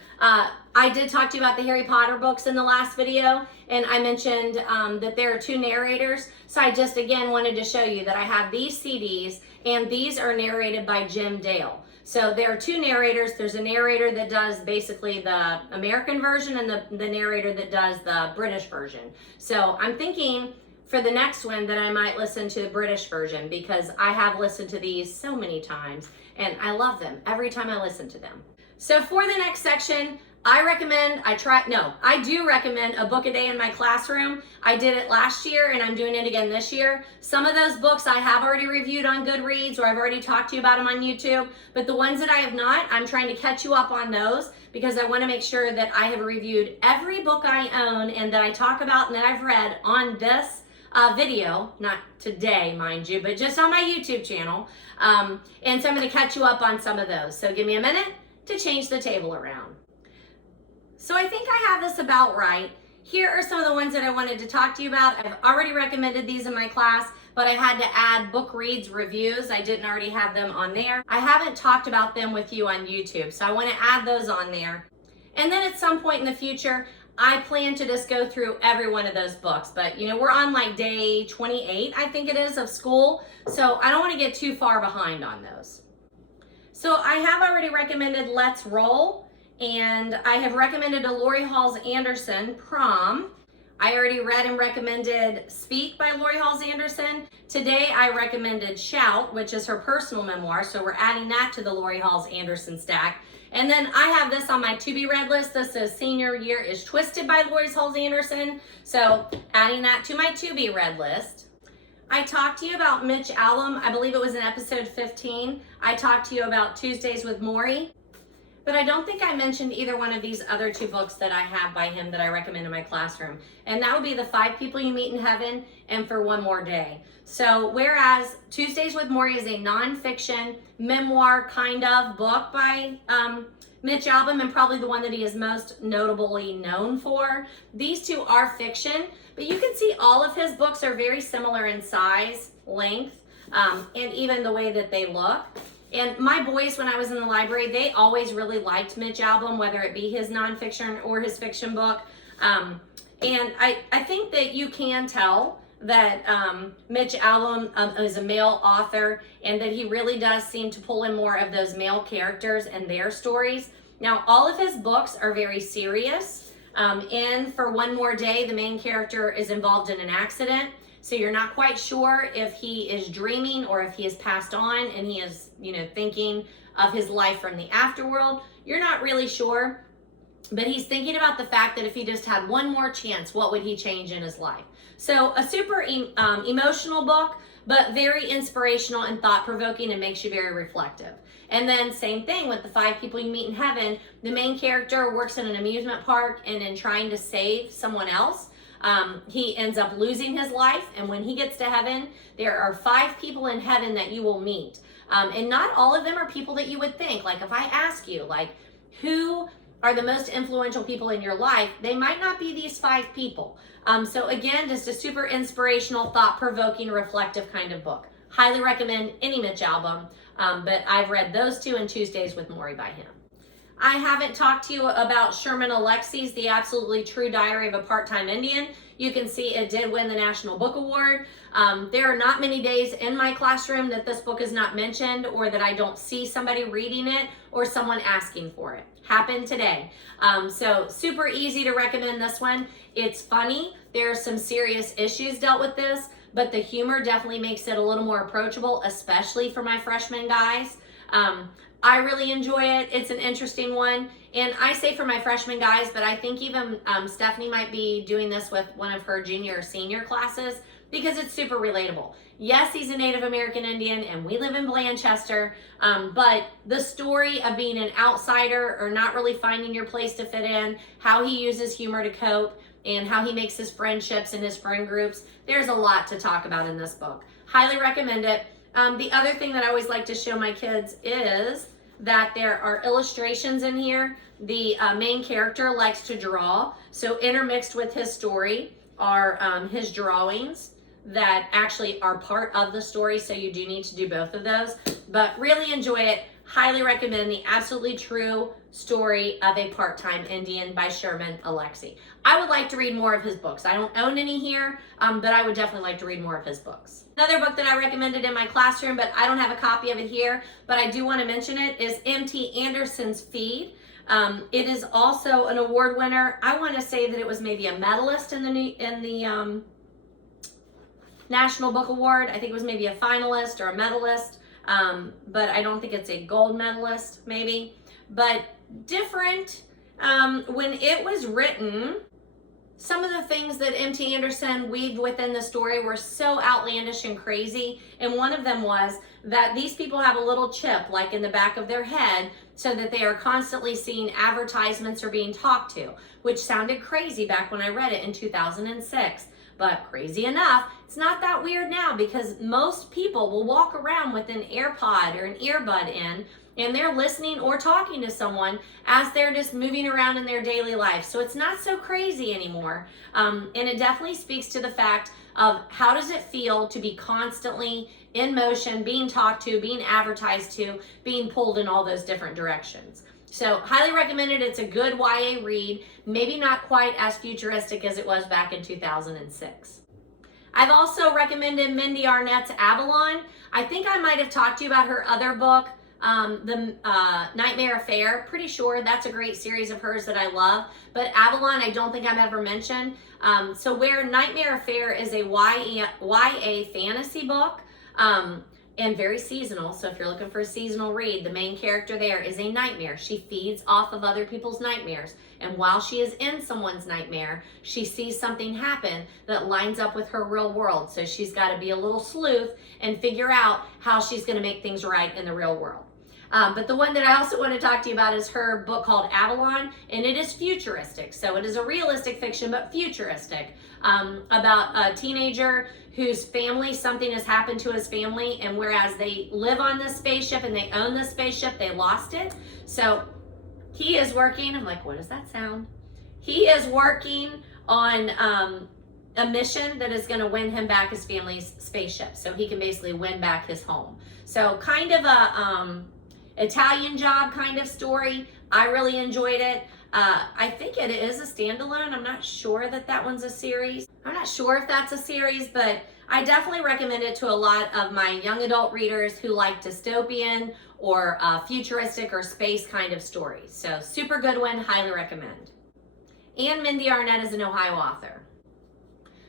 I did talk to you about the Harry Potter books in the last video, and I mentioned that there are 2 narrators. So I just, again, wanted to show you that I have these CDs, and these are narrated by Jim Dale. So there are 2 narrators. There's a narrator that does basically the American version and the narrator that does the British version. So I'm thinking for the next one that I might listen to the British version because I have listened to these so many times and I love them every time I listen to them. So for the next section, I do recommend a book a day in my classroom. I did it last year and I'm doing it again this year. Some of those books I have already reviewed on Goodreads or I've already talked to you about them on YouTube, but the ones that I have not, I'm trying to catch you up on those because I want to make sure that I have reviewed every book I own and that I talk about and that I've read on this video, not today, mind you, but just on my YouTube channel. And so I'm going to catch you up on some of those. So give me a minute to change the table around. So I think I have this about right. Here are some of the ones that I wanted to talk to you about. I've already recommended these in my class, but I had to add book reads reviews. I didn't already have them on there. I haven't talked about them with you on YouTube, so I want to add those on there. And then at some point in the future, I plan to just go through every one of those books, but we're on like day 28, I think it is, of school, so I don't want to get too far behind on those. So I have already recommended Let's Roll, and I have recommended a Laurie Halse Anderson, Prom. I already read and recommended Speak by Laurie Halse Anderson. Today I recommended Shout, which is her personal memoir, so we're adding that to the Laurie Halse Anderson stack. And then I have this on my to be read list. This is Senior Year is Twisted by Laurie Halse Anderson. So adding that to my to be read list. I talked to you about Mitch Albom. I believe it was in episode 15. I talked to you about Tuesdays with Morrie. But I don't think I mentioned either one of these other 2 books that I have by him that I recommend in my classroom. And that would be The 5 People You Meet in Heaven and For One More Day. So whereas Tuesdays with Morrie is a nonfiction memoir kind of book by Mitch Albom and probably the one that he is most notably known for, these 2 are fiction. But you can see all of his books are very similar in size, length, and even the way that they look. And my boys, when I was in the library, they always really liked Mitch Albom, whether it be his nonfiction or his fiction book. And I think that you can tell that Mitch Albom is a male author and that he really does seem to pull in more of those male characters and their stories. Now, all of his books are very serious. And For One More Day, the main character is involved in an accident. So you're not quite sure if he is dreaming or if he has passed on and he is, thinking of his life from the afterworld. You're not really sure, but he's thinking about the fact that if he just had one more chance, what would he change in his life? So a super emotional book, but very inspirational and thought-provoking and makes you very reflective. And then same thing with The 5 People You Meet in Heaven. The main character works in an amusement park and in trying to save someone else, He ends up losing his life, and when he gets to heaven, there are 5 people in heaven that you will meet. And not all of them are people that you would think. Like if I ask you, like, who are the most influential people in your life, they might not be these 5 people. So again, just a super inspirational, thought-provoking, reflective kind of book. Highly recommend any Mitch album, but I've read those 2 and Tuesdays with Morrie by him. I haven't talked to you about Sherman Alexie's The Absolutely True Diary of a Part-Time Indian. You can see it did win the National Book Award. There are not many days in my classroom that this book is not mentioned or that I don't see somebody reading it or someone asking for it. Happened today. So super easy to recommend this one. It's funny. There are some serious issues dealt with this, but the humor definitely makes it a little more approachable, especially for my freshman guys. I really enjoy it. It's an interesting one. And I say for my freshman guys, but I think even Stephanie might be doing this with one of her junior or senior classes because it's super relatable. Yes, he's a Native American Indian and we live in Blanchester, but the story of being an outsider or not really finding your place to fit in, how he uses humor to cope, and how he makes his friendships and his friend groups, there's a lot to talk about in this book. Highly recommend it. The other thing that I always like to show my kids is that there are illustrations in here. The main character likes to draw, so intermixed with his story are his drawings that actually are part of the story, so you do need to do both of those. But really enjoy it. Highly recommend The Absolutely True Story of a Part-Time Indian by Sherman Alexie. I would like to read more of his books. I don't own any here, but I would definitely like to read more of his books. Another book that I recommended in my classroom, but I don't have a copy of it here, but I do want to mention it, is M.T. Anderson's Feed. It is also an award winner. I want to say that it was maybe a medalist in the National Book Award. I think it was maybe a finalist or a medalist, but I don't think it's a gold medalist, maybe. But different. When it was written, some of the things that M.T. Anderson weaved within the story were so outlandish and crazy. And one of them was that these people have a little chip like in the back of their head so that they are constantly seeing advertisements or being talked to, which sounded crazy back when I read it in 2006. But crazy enough, it's not that weird now because most people will walk around with an AirPod or an earbud in and they're listening or talking to someone as they're just moving around in their daily life. So it's not so crazy anymore. And it definitely speaks to the fact of how does it feel to be constantly in motion, being talked to, being advertised to, being pulled in all those different directions. So highly recommended. It's a good YA read, maybe not quite as futuristic as it was back in 2006. I've also recommended Mindy Arnett's Avalon. I think I might have talked to you about her other book, the Nightmare Affair. Pretty sure that's a great series of hers that I love, but Avalon I don't think I've ever mentioned. So where Nightmare Affair is a YA fantasy book, and very seasonal, so if you're looking for a seasonal read, the main character there is a nightmare. She feeds off of other people's nightmares, and while she is in someone's nightmare, she sees something happen that lines up with her real world, so she's got to be a little sleuth and figure out how she's going to make things right in the real world. But the one that I also want to talk to you about is her book called Avalon, and it is futuristic. So it is a realistic fiction, but futuristic, about a teenager whose family, something has happened to his family, and whereas they live on this spaceship and they own this spaceship, they lost it. So he is working, I'm like, what does that sound? He is working on a mission that is going to win him back his family's spaceship, so he can basically win back his home. So kind of a Italian Job kind of story. I really enjoyed it. I think it is a standalone. I'm not sure that that one's a series. I'm not sure if that's a series, but I definitely recommend it to a lot of my young adult readers who like dystopian or futuristic or space kind of stories. So super good one, highly recommend. And Mindy Arnett is an Ohio author.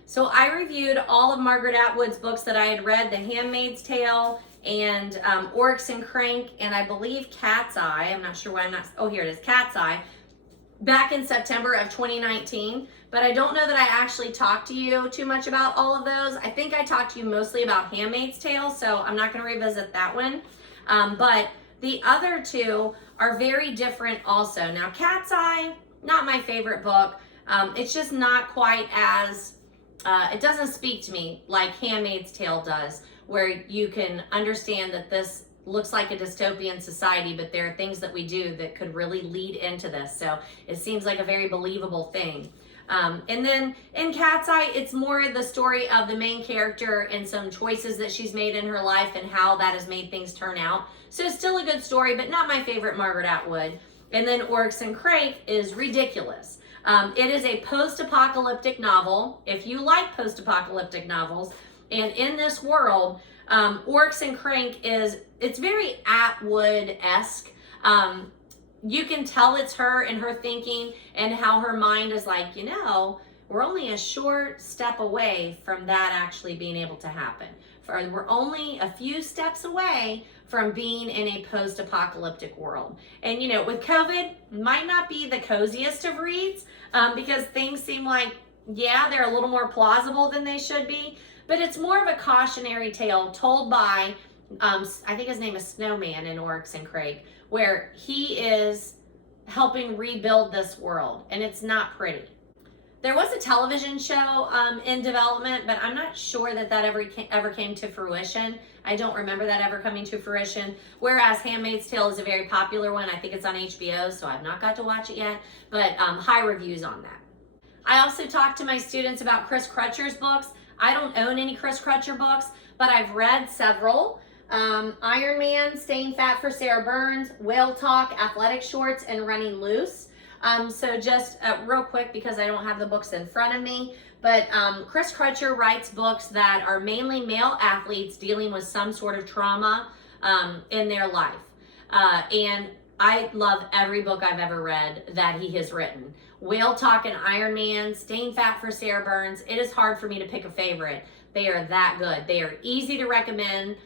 So I reviewed all of Margaret Atwood's books that I had read, The Handmaid's Tale, and Oryx and Crank, and I believe Cat's Eye. I'm not sure why I'm not, oh here it is, Cat's Eye, back in September of 2019. But I don't know that I actually talked to you too much about all of those. I think I talked to you mostly about Handmaid's Tale, so I'm not going to revisit that one. But the other two are very different also. Now Cat's Eye, not my favorite book. It's just not quite as, it doesn't speak to me like Handmaid's Tale does, where you can understand that this looks like a dystopian society, but there are things that we do that could really lead into this. So it seems like a very believable thing. And then in Cat's Eye, it's more the story of the main character and some choices that she's made in her life and how that has made things turn out. So it's still a good story, but not my favorite Margaret Atwood. And then Oryx and Crake is ridiculous. It is a post-apocalyptic novel. If you like post-apocalyptic novels, and in this world, Oryx and Crake it's very Atwood-esque. You can tell it's her and her thinking and how her mind is like, you know, we're only a short step away from that actually being able to happen. We're only a few steps away from being in a post-apocalyptic world. And you know, with COVID, might not be the coziest of reads because things seem like, yeah, they're a little more plausible than they should be, but it's more of a cautionary tale told by, I think his name is Snowman in Oryx and Crake, where he is helping rebuild this world, and it's not pretty. There was a television show in development, but I'm not sure that ever came to fruition. I don't remember that ever coming to fruition, whereas Handmaid's Tale is a very popular one. I think it's on HBO, so I've not got to watch it yet, but high reviews on that. I also talked to my students about Chris Crutcher's books. I don't own any Chris Crutcher books, but I've read several. Iron Man, Staying Fat for Sarah Burns, Whale Talk, Athletic Shorts, and Running Loose. So just real quick, because I don't have the books in front of me, but Chris Crutcher writes books that are mainly male athletes dealing with some sort of trauma in their life. And I love every book I've ever read that he has written. Whale Talk and Iron Man, Staying Fat for Sarah Burns. It is hard for me to pick a favorite. They are that good. They are easy to recommend.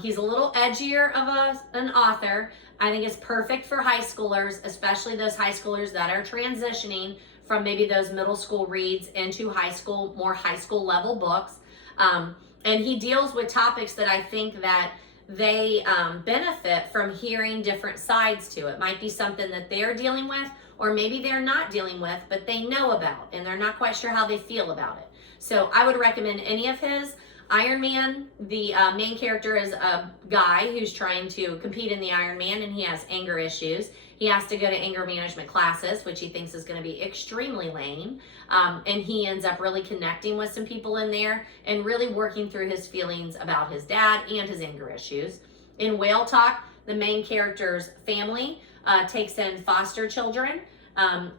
He's a little edgier of an author. I think it's perfect for high schoolers, especially those high schoolers that are transitioning from maybe those middle school reads into high school, more high school level books. And he deals with topics that I think that they benefit from hearing different sides to. It might be something that they're dealing with, or maybe they're not dealing with, but they know about, and they're not quite sure how they feel about it. So I would recommend any of his. Iron Man, the main character is a guy who's trying to compete in the Iron Man, and he has anger issues. He has to go to anger management classes, which he thinks is going to be extremely lame. And he ends up really connecting with some people in there and really working through his feelings about his dad and his anger issues. In Whale Talk, the main character's family takes in foster children.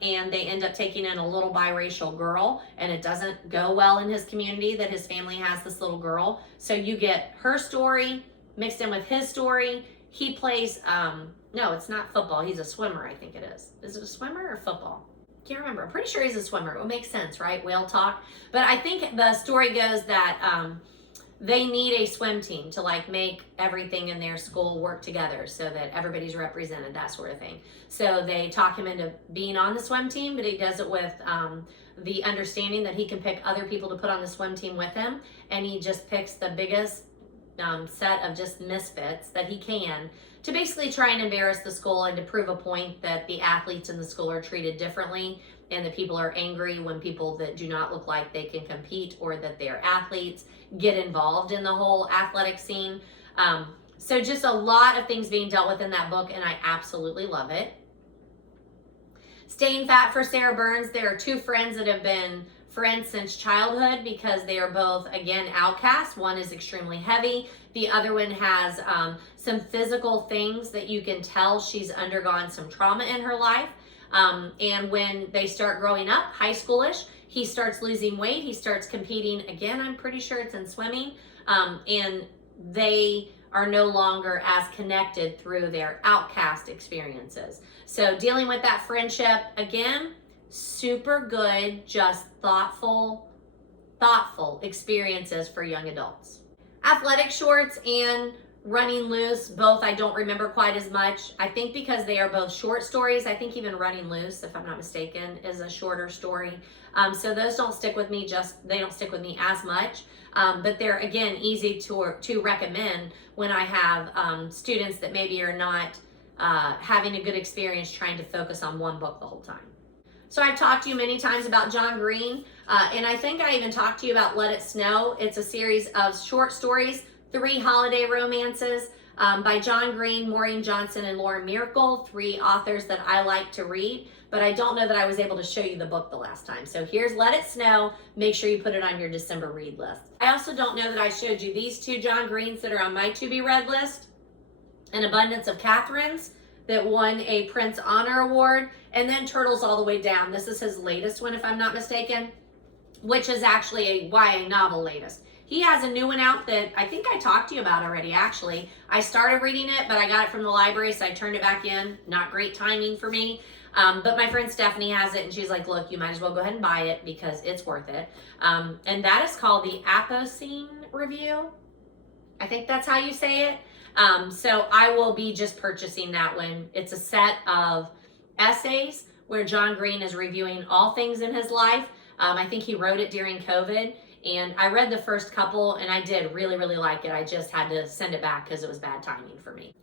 And they end up taking in a little biracial girl, and it doesn't go well in his community that his family has this little girl. So you get her story mixed in with his story. He plays, no, it's not football. He's a swimmer, I think it is. Is it a swimmer or football? Can't remember. I'm pretty sure he's a swimmer. It would make sense, right? Whale Talk. But I think the story goes that they need a swim team to like make everything in their school work together so that everybody's represented, that sort of thing. So they talk him into being on the swim team, but he does it with the understanding that he can pick other people to put on the swim team with him. And he just picks the biggest set of just misfits that he can to basically try and embarrass the school and to prove a point that the athletes in the school are treated differently and that people are angry when people that do not look like they can compete or that they're athletes get involved in the whole athletic scene. So just a lot of things being dealt with in that book, and I absolutely love it. Staying Fat for Sarah Burns, there are two friends that have been friends since childhood because they are both, again, outcasts. One is extremely heavy. The other one has some physical things that you can tell she's undergone some trauma in her life. And when they start growing up, high schoolish, he starts losing weight. He starts competing. Again, I'm pretty sure it's in swimming. And they are no longer as connected through their outcast experiences. So dealing with that friendship, again, super good, just thoughtful experiences for young adults. Athletic Shorts and Running Loose, both I don't remember quite as much. I think because they are both short stories. I think even Running Loose, if I'm not mistaken, is a shorter story. So those don't stick with me, they don't stick with me as much. But they're, again, easy to recommend when I have students that maybe are not having a good experience trying to focus on one book the whole time. So I've talked to you many times about John Greene, and I think I even talked to you about Let It Snow. It's a series of short stories, 3 holiday romances by John Greene, Maureen Johnson, and Lauren Miracle, 3 authors that I like to read, but I don't know that I was able to show you the book the last time. So here's Let It Snow. Make sure you put it on your December read list. I also don't know that I showed you these 2 John Greenes that are on my to-be-read list. An Abundance of Catherines that won a Prince Honor Award, and then Turtles All the Way Down. This is his latest one, if I'm not mistaken, which is actually a YA novel latest. He has a new one out that I think I talked to you about already, actually. I started reading it, but I got it from the library, so I turned it back in. Not great timing for me. But my friend Stephanie has it, and she's like, look, you might as well go ahead and buy it because it's worth it. And that is called the Apocene Review. I think that's how you say it. So I will be just purchasing that one. It's a set of essays where John Greene is reviewing all things in his life. I think he wrote it during COVID, and I read the first couple, and I did really, really like it. I just had to send it back because it was bad timing for me.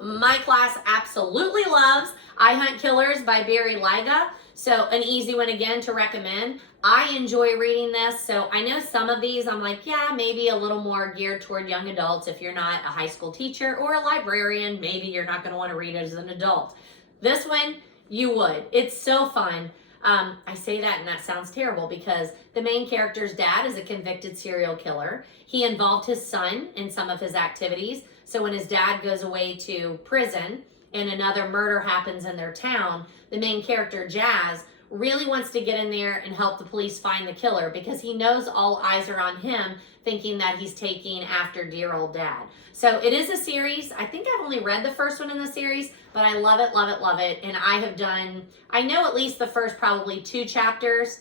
My class absolutely loves I Hunt Killers by Barry Lyga. So an easy one again to recommend. I enjoy reading this. So I know some of these I'm like, yeah, maybe a little more geared toward young adults. If you're not a high school teacher or a librarian, maybe you're not going to want to read it as an adult. This one, you would. It's so fun. I say that and that sounds terrible because the main character's dad is a convicted serial killer. He involved his son in some of his activities. So when his dad goes away to prison and another murder happens in their town, the main character, Jazz, really wants to get in there and help the police find the killer because he knows all eyes are on him, thinking that he's taking after dear old dad. So it is a series. I think I've only read the first one in the series, but I love it, love it, love it. And I have done, I know at least the first probably 2 chapters.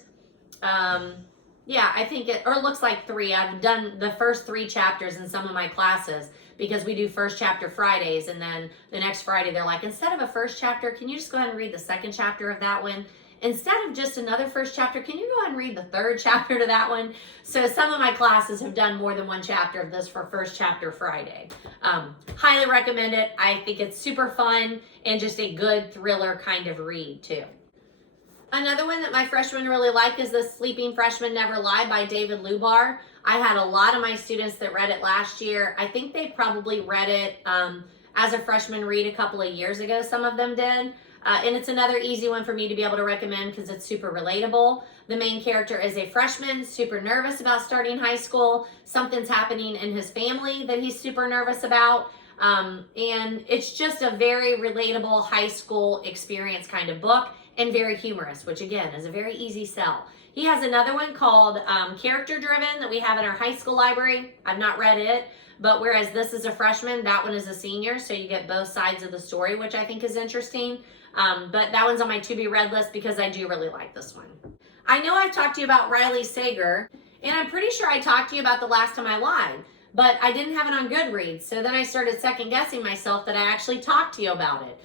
Yeah, I think it, or it looks like 3. I've done the first 3 chapters in some of my classes because we do first chapter Fridays, and then the next Friday they're like, instead of a first chapter, can you just go ahead and read the second chapter of that one? Instead of just another first chapter, can you go ahead and read the 3rd chapter to that one? So some of my classes have done more than 1 chapter of this for first chapter Friday. Highly recommend it. I think it's super fun and just a good thriller kind of read too. Another one that my freshmen really like is The Sleeping Freshmen Never Lie by David Lubar. I had a lot of my students that read it last year. I think they probably read it as a freshman read a couple of years ago. Some of them did. And it's another easy one for me to be able to recommend because it's super relatable. The main character is a freshman, super nervous about starting high school. Something's happening in his family that he's super nervous about. And it's just a very relatable high school experience kind of book and very humorous, which again is a very easy sell. He has another one called Character Driven that we have in our high school library. I've not read it, but whereas this is a freshman, that one is a senior, so you get both sides of the story, which I think is interesting. But that one's on my to-be-read list because I do really like this one. I know I've talked to you about Riley Sager, and I'm pretty sure I talked to you about The Last Time I Lied, but I didn't have it on Goodreads, so then I started second-guessing myself that I actually talked to you about it.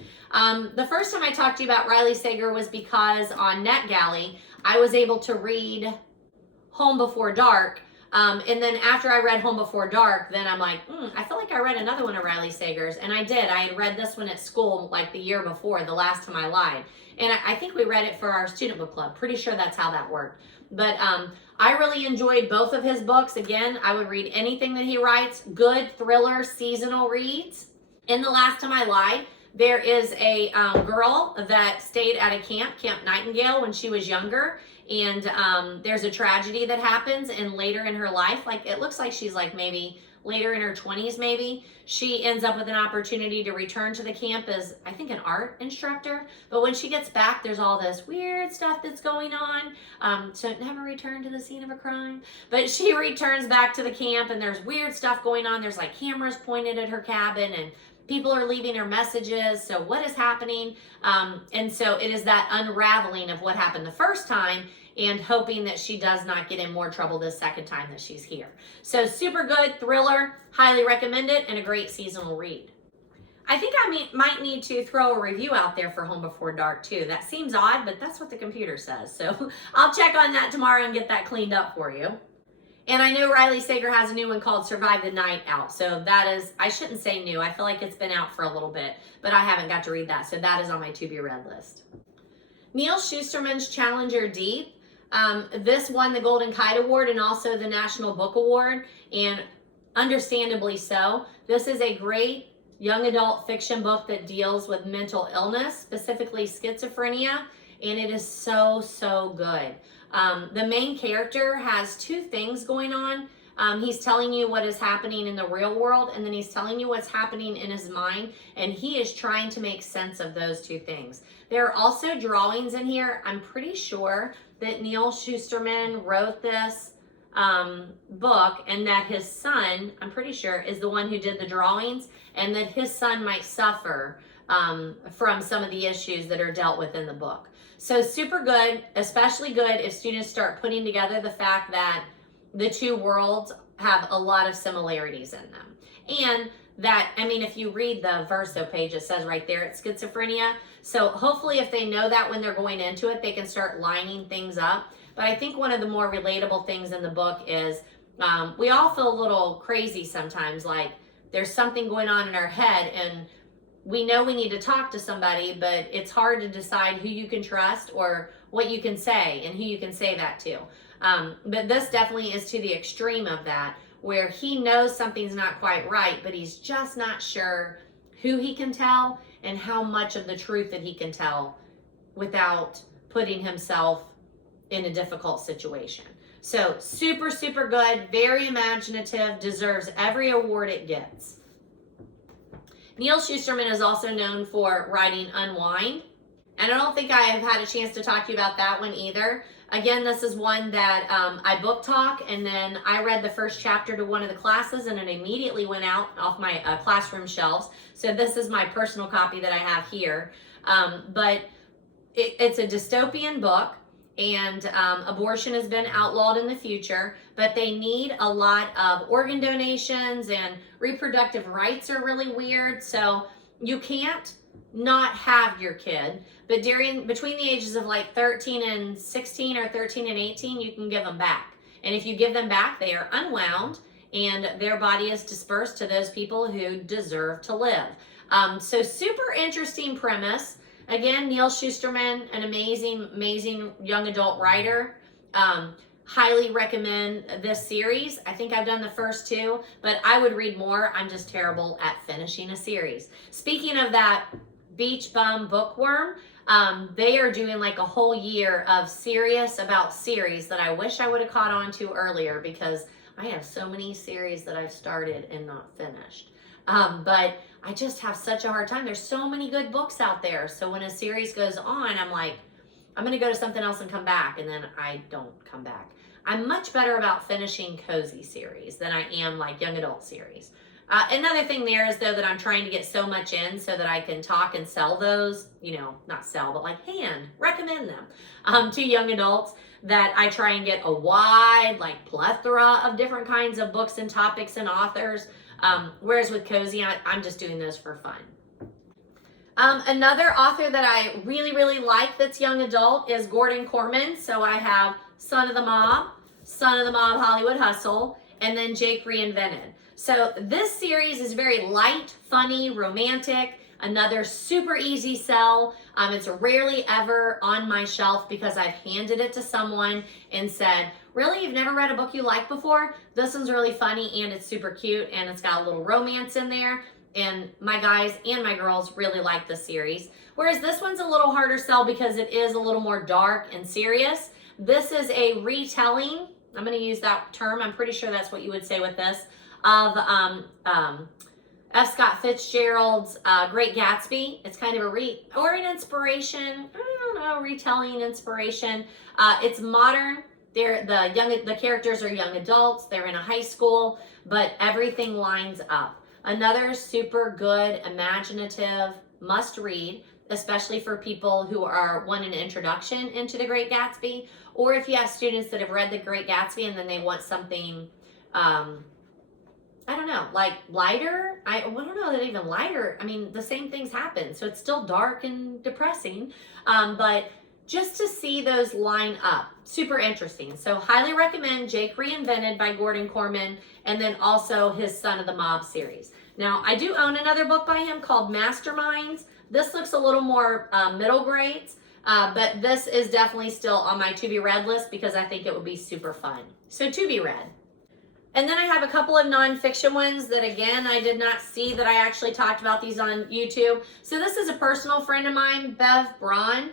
The first time I talked to you about Riley Sager was because on NetGalley, I was able to read Home Before Dark, and then after I read Home Before Dark, then I'm like, I feel like I read another one of Riley Sager's, and I did. I had read this one at school like the year before, The Last Time I Lied, and I think we read it for our student book club. Pretty sure that's how that worked. But I really enjoyed both of his books. Again, I would read anything that he writes. Good thriller seasonal reads. In The Last Time I Lied, there is a girl that stayed at a camp, Camp Nightingale, when she was younger. And there's a tragedy that happens, and later in her life, like it looks like she's like maybe later in her 20s maybe, she ends up with an opportunity to return to the camp as, I think, an art instructor. But when she gets back, there's all this weird stuff that's going on. So never return to the scene of a crime. But she returns back to the camp, and there's weird stuff going on. There's like cameras pointed at her cabin, and people are leaving her messages. So what is happening? And so it is that unraveling of what happened the first time and hoping that she does not get in more trouble this second time that she's here. So super good thriller, highly recommend it, and a great seasonal read. I think I might need to throw a review out there for Home Before Dark too. That seems odd, but that's what the computer says. So I'll check on that tomorrow and get that cleaned up for you. And I know Riley Sager has a new one called Survive the Night out. So that is, I shouldn't say new. I feel like it's been out for a little bit, but I haven't got to read that. So that is on my to-be-read list. Neil Shusterman's Challenger Deep. This won the Golden Kite Award and also the National Book Award, and understandably so. This is a great young adult fiction book that deals with mental illness, specifically schizophrenia, and it is so, so good. The main character has two things going on. He's telling you what is happening in the real world, and then he's telling you what's happening in his mind, and he is trying to make sense of those two things. There are also drawings in here. I'm pretty sure that Neil Shusterman wrote this book, and that his son, I'm pretty sure, is the one who did the drawings, and that his son might suffer from some of the issues that are dealt with in the book. So super good, especially good if students start putting together the fact that the two worlds have a lot of similarities in them. And that, I mean, if you read the verso page, it says right there it's schizophrenia. So hopefully if they know that when they're going into it, they can start lining things up. But I think one of the more relatable things in the book is we all feel a little crazy sometimes, like there's something going on in our head and we know we need to talk to somebody, but it's hard to decide who you can trust or what you can say and who you can say that to. But this definitely is to the extreme of that, where he knows something's not quite right, but he's just not sure who he can tell and how much of the truth that he can tell without putting himself in a difficult situation. So super, super good, very imaginative, deserves every award it gets. Neil Shusterman is also known for writing Unwind, and I don't think I have had a chance to talk to you about that one either. Again, this is one that I book talk, and then I read the first chapter to one of the classes, and it immediately went out off my classroom shelves. So this is my personal copy that I have here. But it's a dystopian book, and abortion has been outlawed in the future, but they need a lot of organ donations, and reproductive rights are really weird. So you can't not have your kid, but between the ages of like 13 and 16 or 13 and 18, you can give them back. And if you give them back, they are unwound and their body is dispersed to those people who deserve to live. So super interesting premise. Again, Neil Shusterman, an amazing, amazing young adult writer. Highly recommend this series. I think I've done the first two, but I would read more. I'm just terrible at finishing a series. Speaking of that beach bum bookworm, they are doing like a whole year of serious about series that I wish I would have caught on to earlier, because I have so many series that I've started and not finished. But I just have such a hard time. There's so many good books out there. So when a series goes on, I'm like, I'm going to go to something else and come back. And then I don't come back. I'm much better about finishing cozy series than I am like young adult series. Another thing there is though that I'm trying to get so much in so that I can talk and sell those, you know, not sell, but like recommend them to young adults, that I try and get a wide like plethora of different kinds of books and topics and authors. Whereas with cozy, I'm just doing those for fun. Another author that I really, really like that's young adult is Gordon Corman. So I have Son of the Mob Hollywood Hustle, and then Jake Reinvented. So this series is very light, funny, romantic, another super easy sell. It's rarely ever on my shelf because I've handed it to someone and said, really, you've never read a book you like before? This one's really funny and it's super cute and it's got a little romance in there. And my guys and my girls really like this series. Whereas this one's a little harder sell because it is a little more dark and serious. This is a retelling, I'm going to use that term, I'm pretty sure that's what you would say with this, of F. Scott Fitzgerald's Great Gatsby. It's kind of or an inspiration, I don't know, retelling inspiration. It's modern. The characters are young adults. They're in a high school, but everything lines up. Another super good, imaginative, must read, especially for people who want an introduction into The Great Gatsby, or if you have students that have read The Great Gatsby and then they want something, I don't know, like lighter. I don't know that even lighter. I mean, the same things happen, so it's still dark and depressing, but just to see those line up, super interesting. So highly recommend Jake Reinvented by Gordon Corman, and then also his Son of the Mob series. Now, I do own another book by him called Masterminds. This looks a little more middle grades, But this is definitely still on my to be read list because I think it would be super fun. So to be read. And then I have a couple of nonfiction ones that, again, I did not see that I actually talked about these on YouTube. So this is a personal friend of mine, Beth Revis.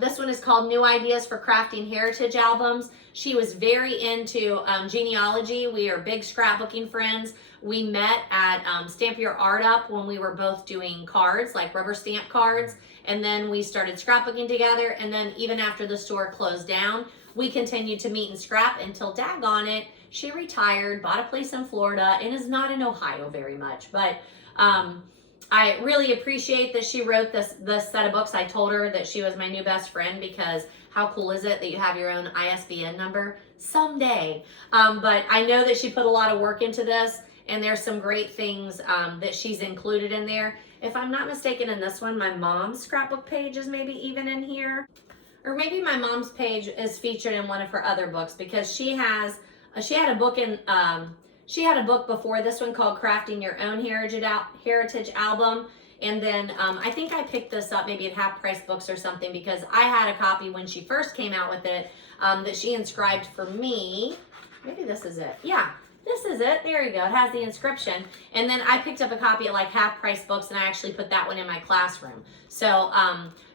This one is called New Ideas for Crafting Heritage Albums. She was very into genealogy. We are big scrapbooking friends. We met at Stamp Your Art Up when we were both doing cards, like rubber stamp cards. And then we started scrapbooking together. And then even after the store closed down, we continued to meet and scrap until, daggone it, she retired, bought a place in Florida, and is not in Ohio very much. But I really appreciate that she wrote this set of books. I told her that she was my new best friend because how cool is it that you have your own ISBN number? Someday. But I know that she put a lot of work into this, and there's some great things that she's included in there. If I'm not mistaken, in this one, my mom's scrapbook page is maybe even in here. Or maybe my mom's page is featured in one of her other books because she had a book before this one called Crafting Your Own Heritage Album. And then I think I picked this up maybe at Half Price Books or something because I had a copy when she first came out with it that she inscribed for me. Maybe this is it. Yeah, this is it. There you go. It has the inscription. And then I picked up a copy at like Half Price Books and I actually put that one in my classroom. So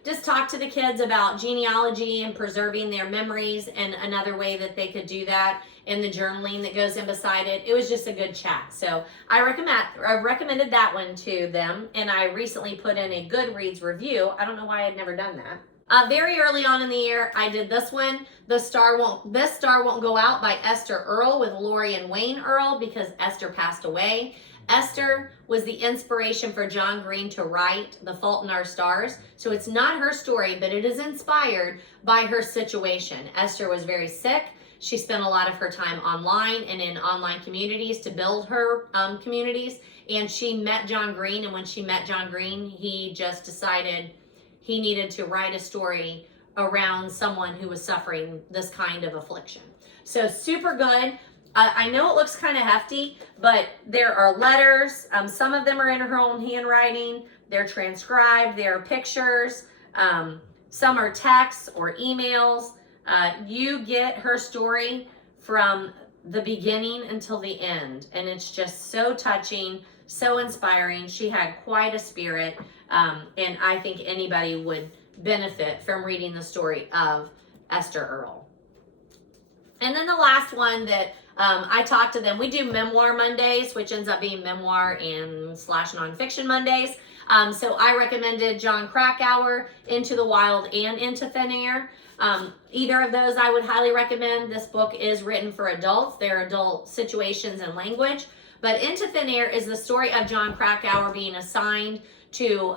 just talk to the kids about genealogy and preserving their memories, and another way that they could do that in the journaling that goes in beside it. It was just a good chat. So I recommended that one to them, and I recently put in a Goodreads review. I don't know why I'd never done that. Very early on in the year, I did this one, This Star Won't Go Out by Esther Earl with Laurie and Wayne Earl, because Esther passed away. Esther was the inspiration for John Greene to write The Fault in Our Stars. So it's not her story, but it is inspired by her situation. Esther was very sick. She spent a lot of her time online and in online communities to build her communities. And she met John Greene. And when she met John Greene, he just decided he needed to write a story around someone who was suffering this kind of affliction. So super good. I know it looks kind of hefty, but there are letters. Some of them are in her own handwriting. They're transcribed. There are pictures. Some are texts or emails. You get her story from the beginning until the end, and it's just so touching, so inspiring. She had quite a spirit, and I think anybody would benefit from reading the story of Esther Earl. And then the last one that I talked to them. We do Memoir Mondays, which ends up being memoir and / nonfiction Mondays. So I recommended Jon Krakauer, Into the Wild and Into Thin Air. Either of those I would highly recommend. This book is written for adults. They're adult situations and language. But Into Thin Air is the story of Jon Krakauer being assigned to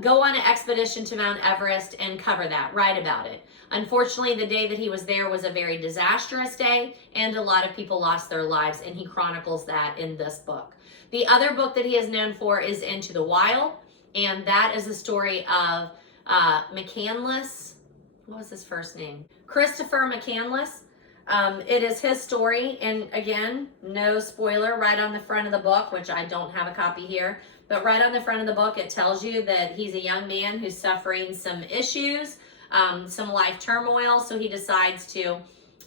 go on an expedition to Mount Everest and cover that, write about it. Unfortunately, the day that he was there was a very disastrous day, and a lot of people lost their lives, and he chronicles that in this book. The other book that he is known for is Into the Wild, and that is the story of McCandless. What was his first name? Christopher McCandless. It is his story, and again, no spoiler, right on the front of the book, which I don't have a copy here, but right on the front of the book, it tells you that he's a young man who's suffering some issues, some life turmoil, so he decides to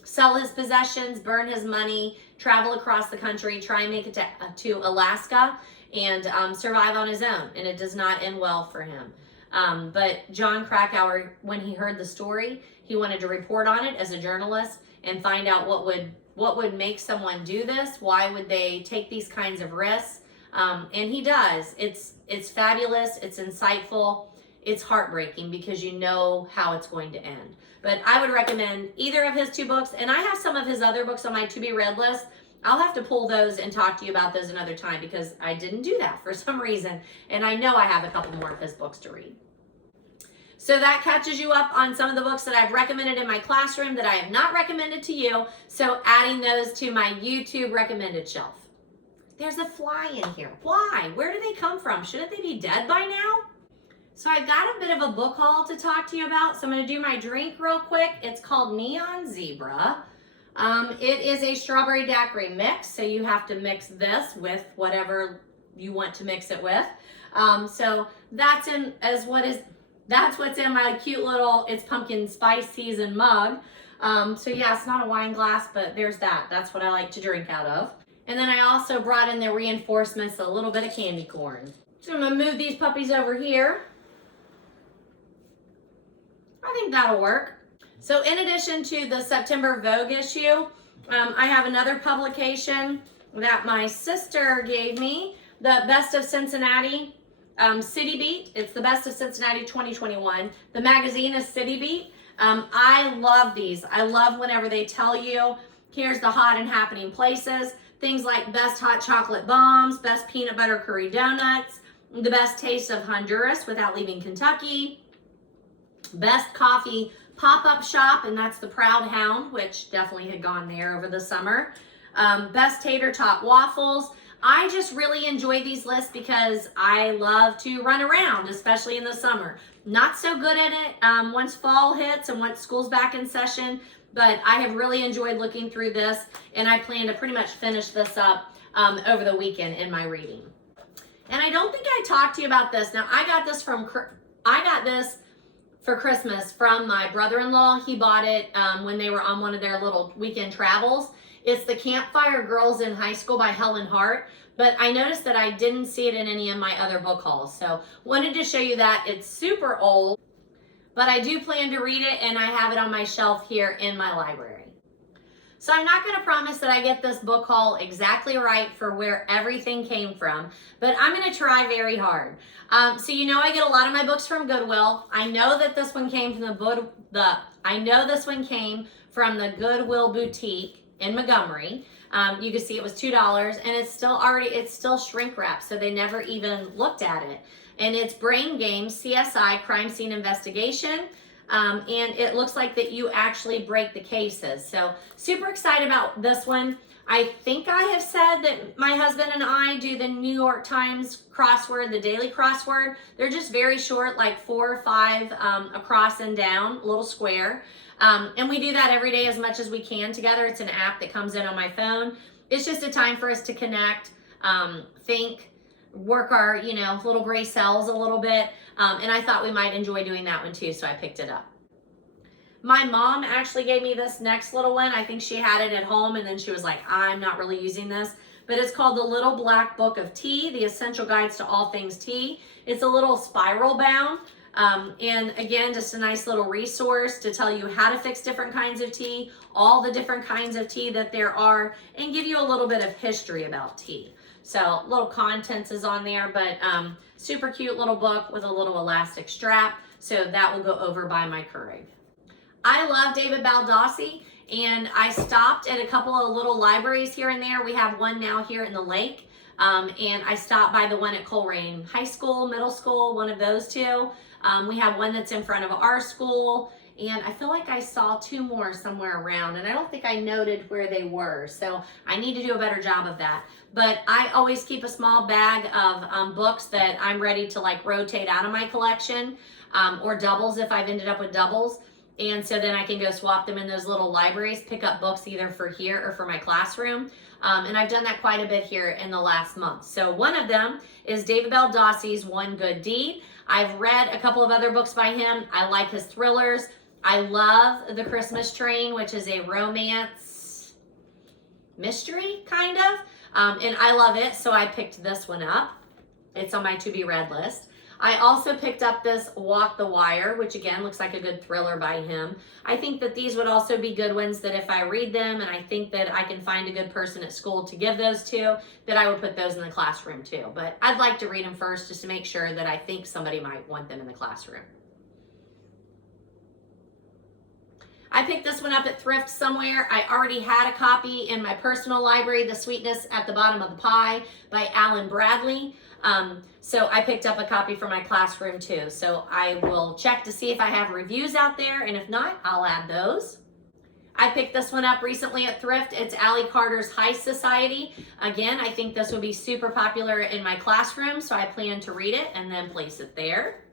sell his possessions, burn his money, travel across the country, try and make it to Alaska, and survive on his own, and it does not end well for him. But Jon Krakauer, when he heard the story, he wanted to report on it as a journalist and find out what would make someone do this, why would they take these kinds of risks, and he does. It's fabulous, it's insightful, it's heartbreaking because you know how it's going to end. But I would recommend either of his two books, and I have some of his other books on my to be read list. I'll have to pull those and talk to you about those another time because I didn't do that for some reason, and I know I have a couple more of his books to read. So that catches you up on some of the books that I've recommended in my classroom that I have not recommended to you. So adding those to my YouTube recommended shelf. There's a fly in here. Why? Where do they come from? Shouldn't they be dead by now? So I got a bit of a book haul to talk to you about. So I'm going to do my drink real quick. It's called Neon Zebra. It is a strawberry daiquiri mix. So you have to mix this with whatever you want to mix it with. So that's in as what is That's what's in my cute little, it's pumpkin spice season mug. So yeah, it's not a wine glass, but there's that. That's what I like to drink out of. And then I also brought in the reinforcements, a little bit of candy corn. So I'm gonna move these puppies over here. I think that'll work. So in addition to the September Vogue issue, I have another publication that my sister gave me, the Best of Cincinnati City Beat. It's the Best of Cincinnati 2021. The magazine is City Beat. I love these. I love whenever they tell you, here's the hot and happening places. Things like best hot chocolate bombs, best peanut butter curry donuts, the best taste of Honduras without leaving Kentucky, best coffee pop-up shop, and that's the Proud Hound, which definitely had gone there over the summer. Best tater tot waffles. I just really enjoy these lists because I love to run around, especially in the summer. Not so good at it once fall hits and once school's back in session, but I have really enjoyed looking through this, and I plan to pretty much finish this up over the weekend in my reading. And I don't think I talked to you about this. Now, I got this for Christmas from my brother-in-law. He bought it when they were on one of their little weekend travels. It's the Campfire Girls in High School by Helen Hart, but I noticed that I didn't see it in any of my other book hauls. So wanted to show you that. It's super old, but I do plan to read it, and I have it on my shelf here in my library. So I'm not going to promise that I get this book haul exactly right for where everything came from, but I'm going to try very hard. So you know I get a lot of my books from Goodwill. I know that this one came from the Goodwill Boutique in Montgomery. You can see it was $2, and it's still shrink wrapped, so they never even looked at it. And it's Brain Games CSI Crime Scene Investigation. And it looks like that you actually break the cases. So super excited about this one. I think I have said that my husband and I do the New York Times crossword, the daily crossword. They're just very short, like 4 or 5 across and down, a little square. And we do that every day as much as we can together. It's an app that comes in on my phone. It's just a time for us to connect, think, work our, little gray cells a little bit. And I thought we might enjoy doing that one too, so I picked it up. My mom actually gave me this next little one. I think she had it at home, and then she was like, I'm not really using this. But it's called The Little Black Book of Tea, The Essential Guides to All Things Tea. It's a little spiral bound. And again, just a nice little resource to tell you how to fix different kinds of tea, all the different kinds of tea that there are, and give you a little bit of history about tea. So little contents is on there, but super cute little book with a little elastic strap. So that will go over by my Keurig. I love David Baldacci, and I stopped at a couple of little libraries here and there. We have one now here in the lake, and I stopped by the one at Coleraine High School, middle school, one of those two. We have one that's in front of our school, and I feel like I saw 2 more somewhere around, and I don't think I noted where they were, so I need to do a better job of that. But I always keep a small bag of books that I'm ready to like rotate out of my collection, or doubles if I've ended up with doubles. And so then I can go swap them in those little libraries, pick up books either for here or for my classroom. And I've done that quite a bit here in the last month. So one of them is David Baldacci's One Good Deed. I've read a couple of other books by him. I like his thrillers. I love The Christmas Train, which is a romance mystery, kind of. And I love it, so I picked this one up. It's on my to-be-read list. I also picked up this Walk the Wire, which again looks like a good thriller by him. I think that these would also be good ones that if I read them and I think that I can find a good person at school to give those to, that I would put those in the classroom too. But I'd like to read them first just to make sure that I think somebody might want them in the classroom. I picked this one up at thrift somewhere. I already had a copy in my personal library, The Sweetness at the Bottom of the Pie by Alan Bradley. So I picked up a copy for my classroom too. So I will check to see if I have reviews out there, and if not, I'll add those. I picked this one up recently at thrift. It's Allie Carter's High Society. Again, I think this would be super popular in my classroom, so I plan to read it and then place it there.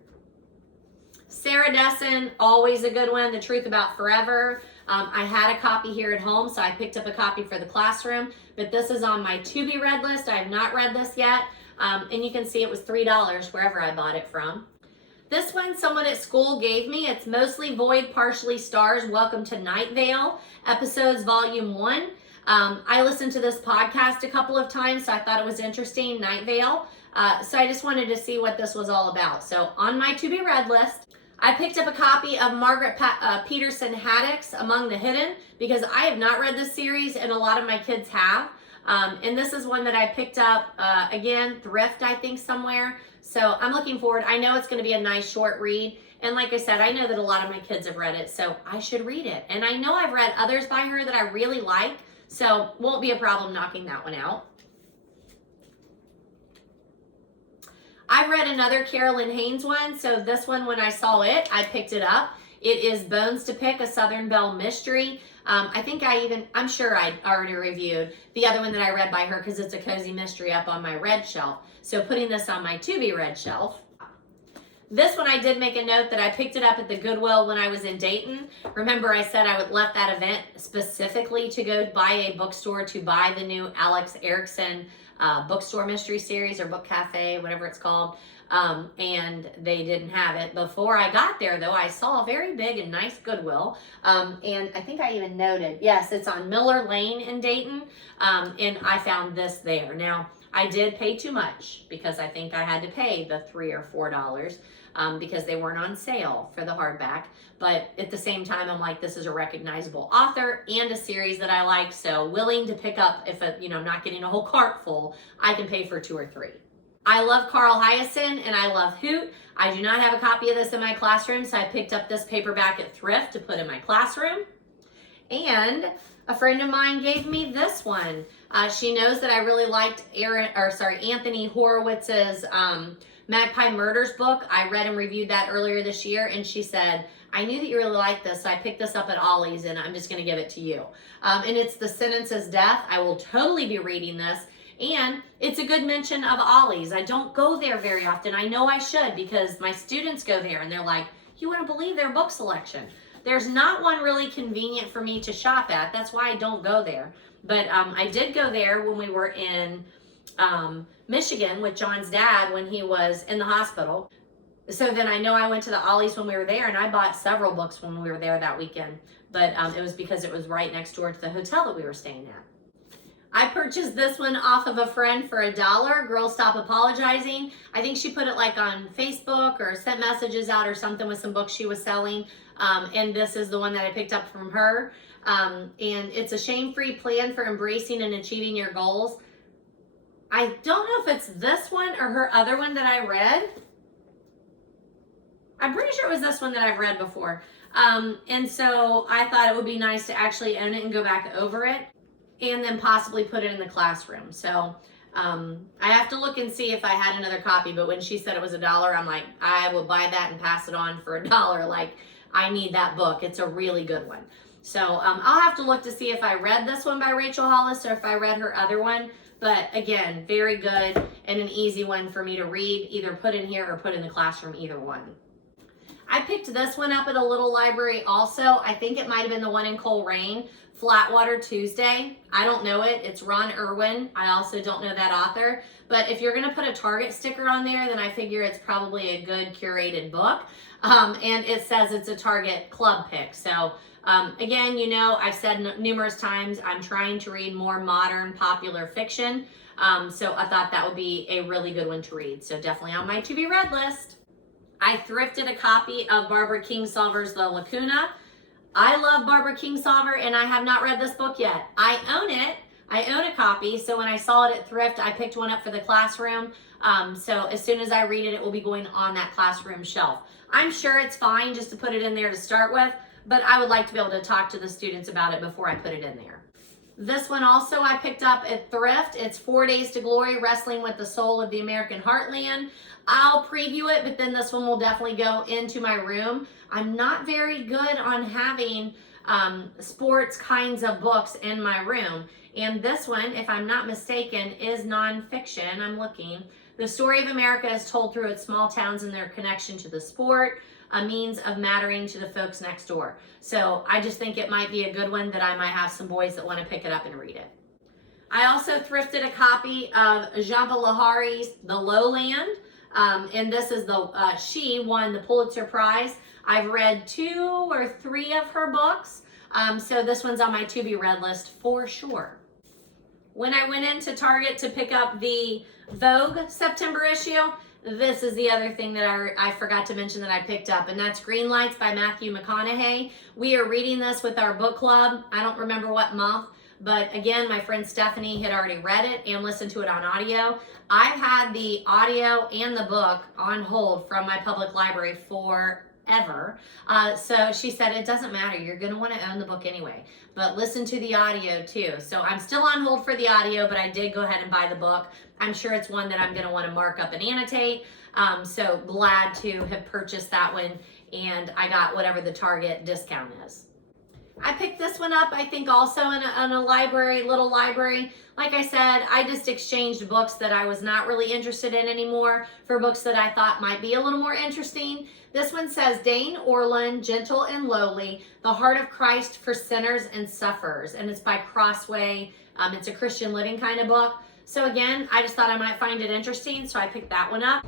Sarah Dessen, always a good one, The Truth About Forever. I had a copy here at home, so I picked up a copy for the classroom, but this is on my to-be-read list. I have not read this yet, and you can see it was $3 wherever I bought it from. This one someone at school gave me. It's Mostly Void, Partially Stars, Welcome to Night Vale, Episodes Volume 1. I listened to this podcast a couple of times, so I thought it was interesting, Night Vale. So I just wanted to see what this was all about. So on my to be read list, I picked up a copy of Margaret Peterson Haddock's Among the Hidden, because I have not read this series and a lot of my kids have. And this is one that I picked up, again, thrift, I think, somewhere. So I'm looking forward. I know it's going to be a nice short read. And like I said, I know that a lot of my kids have read it, so I should read it. And I know I've read others by her that I really like, so won't be a problem knocking that one out. I've read another Carolyn Haynes one, so this one, when I saw it, I picked it up. It is Bones to Pick, a Southern Belle mystery. I'm sure I already reviewed the other one that I read by her because it's a cozy mystery up on my read shelf. So putting this on my to be read shelf. This one I did make a note that I picked it up at the Goodwill when I was in Dayton. Remember I said I would left that event specifically to go by a bookstore to buy the new Alex Erickson bookstore mystery series, or book cafe, whatever it's called. And they didn't have it. Before I got there though, I saw a very big and nice Goodwill. And I think I even noted, yes, it's on Miller Lane in Dayton. And I found this there. Now, I did pay too much because I think I had to pay the $3 or $4 because they weren't on sale for the hardback. But at the same time, I'm like, this is a recognizable author and a series that I like. So willing to pick up if I'm not getting a whole cart full, I can pay for 2 or 3. I love Carl Hyacin and I love Hoot. I do not have a copy of this in my classroom, so I picked up this paperback at Thrift to put in my classroom. And a friend of mine gave me this one. She knows that I really liked Anthony Horowitz's Magpie Murders book. I read and reviewed that earlier this year, and she said, I knew that you really liked this, so I picked this up at Ollie's, and I'm just going to give it to you. And it's The Sentence's Death. I will totally be reading this. And it's a good mention of Ollie's. I don't go there very often. I know I should because my students go there and they're like, you wouldn't believe their book selection. There's not one really convenient for me to shop at. That's why I don't go there. But I did go there when we were in Michigan with John's dad when he was in the hospital. So then I know I went to the Ollie's when we were there, and I bought several books when we were there that weekend. But it was because it was right next door to the hotel that we were staying at. I purchased this one off of a friend for $1. Girl Stop Apologizing. I think she put it like on Facebook or sent messages out or something with some books she was selling. And this is the one that I picked up from her. And it's a shame-free plan for embracing and achieving your goals. I don't know if it's this one or her other one that I read. I'm pretty sure it was this one that I've read before. And so I thought it would be nice to actually own it and go back over it, and then possibly put it in the classroom. So I have to look and see if I had another copy, but when she said it was $1, I'm like, I will buy that and pass it on for $1. Like, I need that book. It's a really good one. So I'll have to look to see if I read this one by Rachel Halse or if I read her other one. But again, very good and an easy one for me to read, either put in here or put in the classroom, either one. I picked this one up at a little library also. I think it might have been the one in Coleraine, Flatwater Tuesday. I don't know it. It's Ron Irwin. I also don't know that author. But if you're going to put a Target sticker on there, then I figure it's probably a good curated book. And it says it's a Target club pick. So again, I've said numerous times, I'm trying to read more modern popular fiction. So I thought that would be a really good one to read. So definitely on my to be read list. I thrifted a copy of Barbara Kingsolver's The Lacuna. I love Barbara Kingsolver, and I have not read this book yet. I own it. I own a copy, so when I saw it at Thrift, I picked one up for the classroom. So as soon as I read it, it will be going on that classroom shelf. I'm sure it's fine just to put it in there to start with, but I would like to be able to talk to the students about it before I put it in there. This one also I picked up at Thrift. It's 4 Days to Glory, Wrestling with the Soul of the American Heartland. I'll preview it, but then this one will definitely go into my room. I'm not very good on having sports kinds of books in my room. And this one, if I'm not mistaken, is nonfiction. I'm looking. The story of America is told through its small towns and their connection to the sport, a means of mattering to the folks next door. So I just think it might be a good one that I might have some boys that want to pick it up and read it. I also thrifted a copy of Jhumpa Lahiri's The Lowland. And this is she won the Pulitzer Prize. I've read 2 or 3 of her books. So this one's on my to be read list for sure. When I went into Target to pick up the Vogue September issue, this is the other thing that I forgot to mention that I picked up, and that's Green Lights by Matthew McConaughey. We are reading this with our book club. I don't remember what month, but again, my friend Stephanie had already read it and listened to it on audio. I've had the audio and the book on hold from my public library forever. So she said, it doesn't matter. You're going to want to own the book anyway, but listen to the audio too. So I'm still on hold for the audio, but I did go ahead and buy the book. I'm sure it's one that I'm going to want to mark up and annotate. So glad to have purchased that one, and I got whatever the Target discount is. I picked this one up, I think, also in a library, little library. Like I said, I just exchanged books that I was not really interested in anymore for books that I thought might be a little more interesting. This one says Dane Orland, Gentle and Lowly, The Heart of Christ for Sinners and Sufferers, and it's by Crossway. It's a Christian living kind of book. So again, I just thought I might find it interesting, so I picked that one up.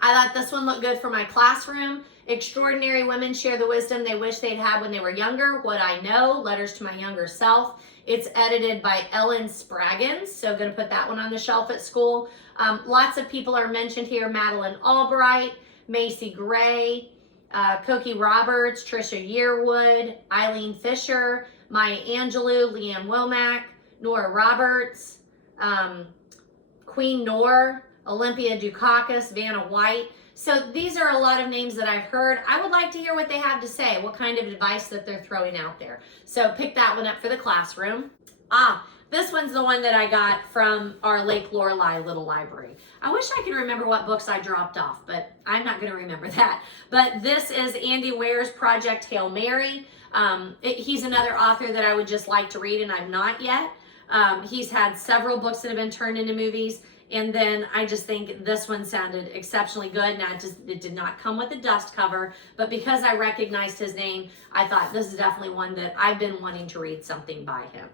I thought this one looked good for my classroom. Extraordinary Women Share the Wisdom They Wish They'd Had When They Were Younger, What I Know, Letters to My Younger Self. It's edited by Ellen Spraggins, so going to put that one on the shelf at school. Lots of people are mentioned here: Madeleine Albright, Macy Gray, Cokie Roberts, Trisha Yearwood, Eileen Fisher, Maya Angelou, Leanne Womack, Nora Roberts, Queen Noor, Olympia Dukakis, Vanna White. So these are a lot of names that I've heard. I would like to hear what they have to say, what kind of advice that they're throwing out there. So pick that one up for the classroom. This one's the one that I got from our Lake Lorelei little library. I wish I could remember what books I dropped off, but I'm not going to remember that. But this is Andy Ware's Project Hail Mary. He's another author that I would just like to read, and I'm not yet. He's had several books that have been turned into movies. And then I just think this one sounded exceptionally good. Now, it did not come with a dust cover, but because I recognized his name, I thought this is definitely one that I've been wanting to read something by him.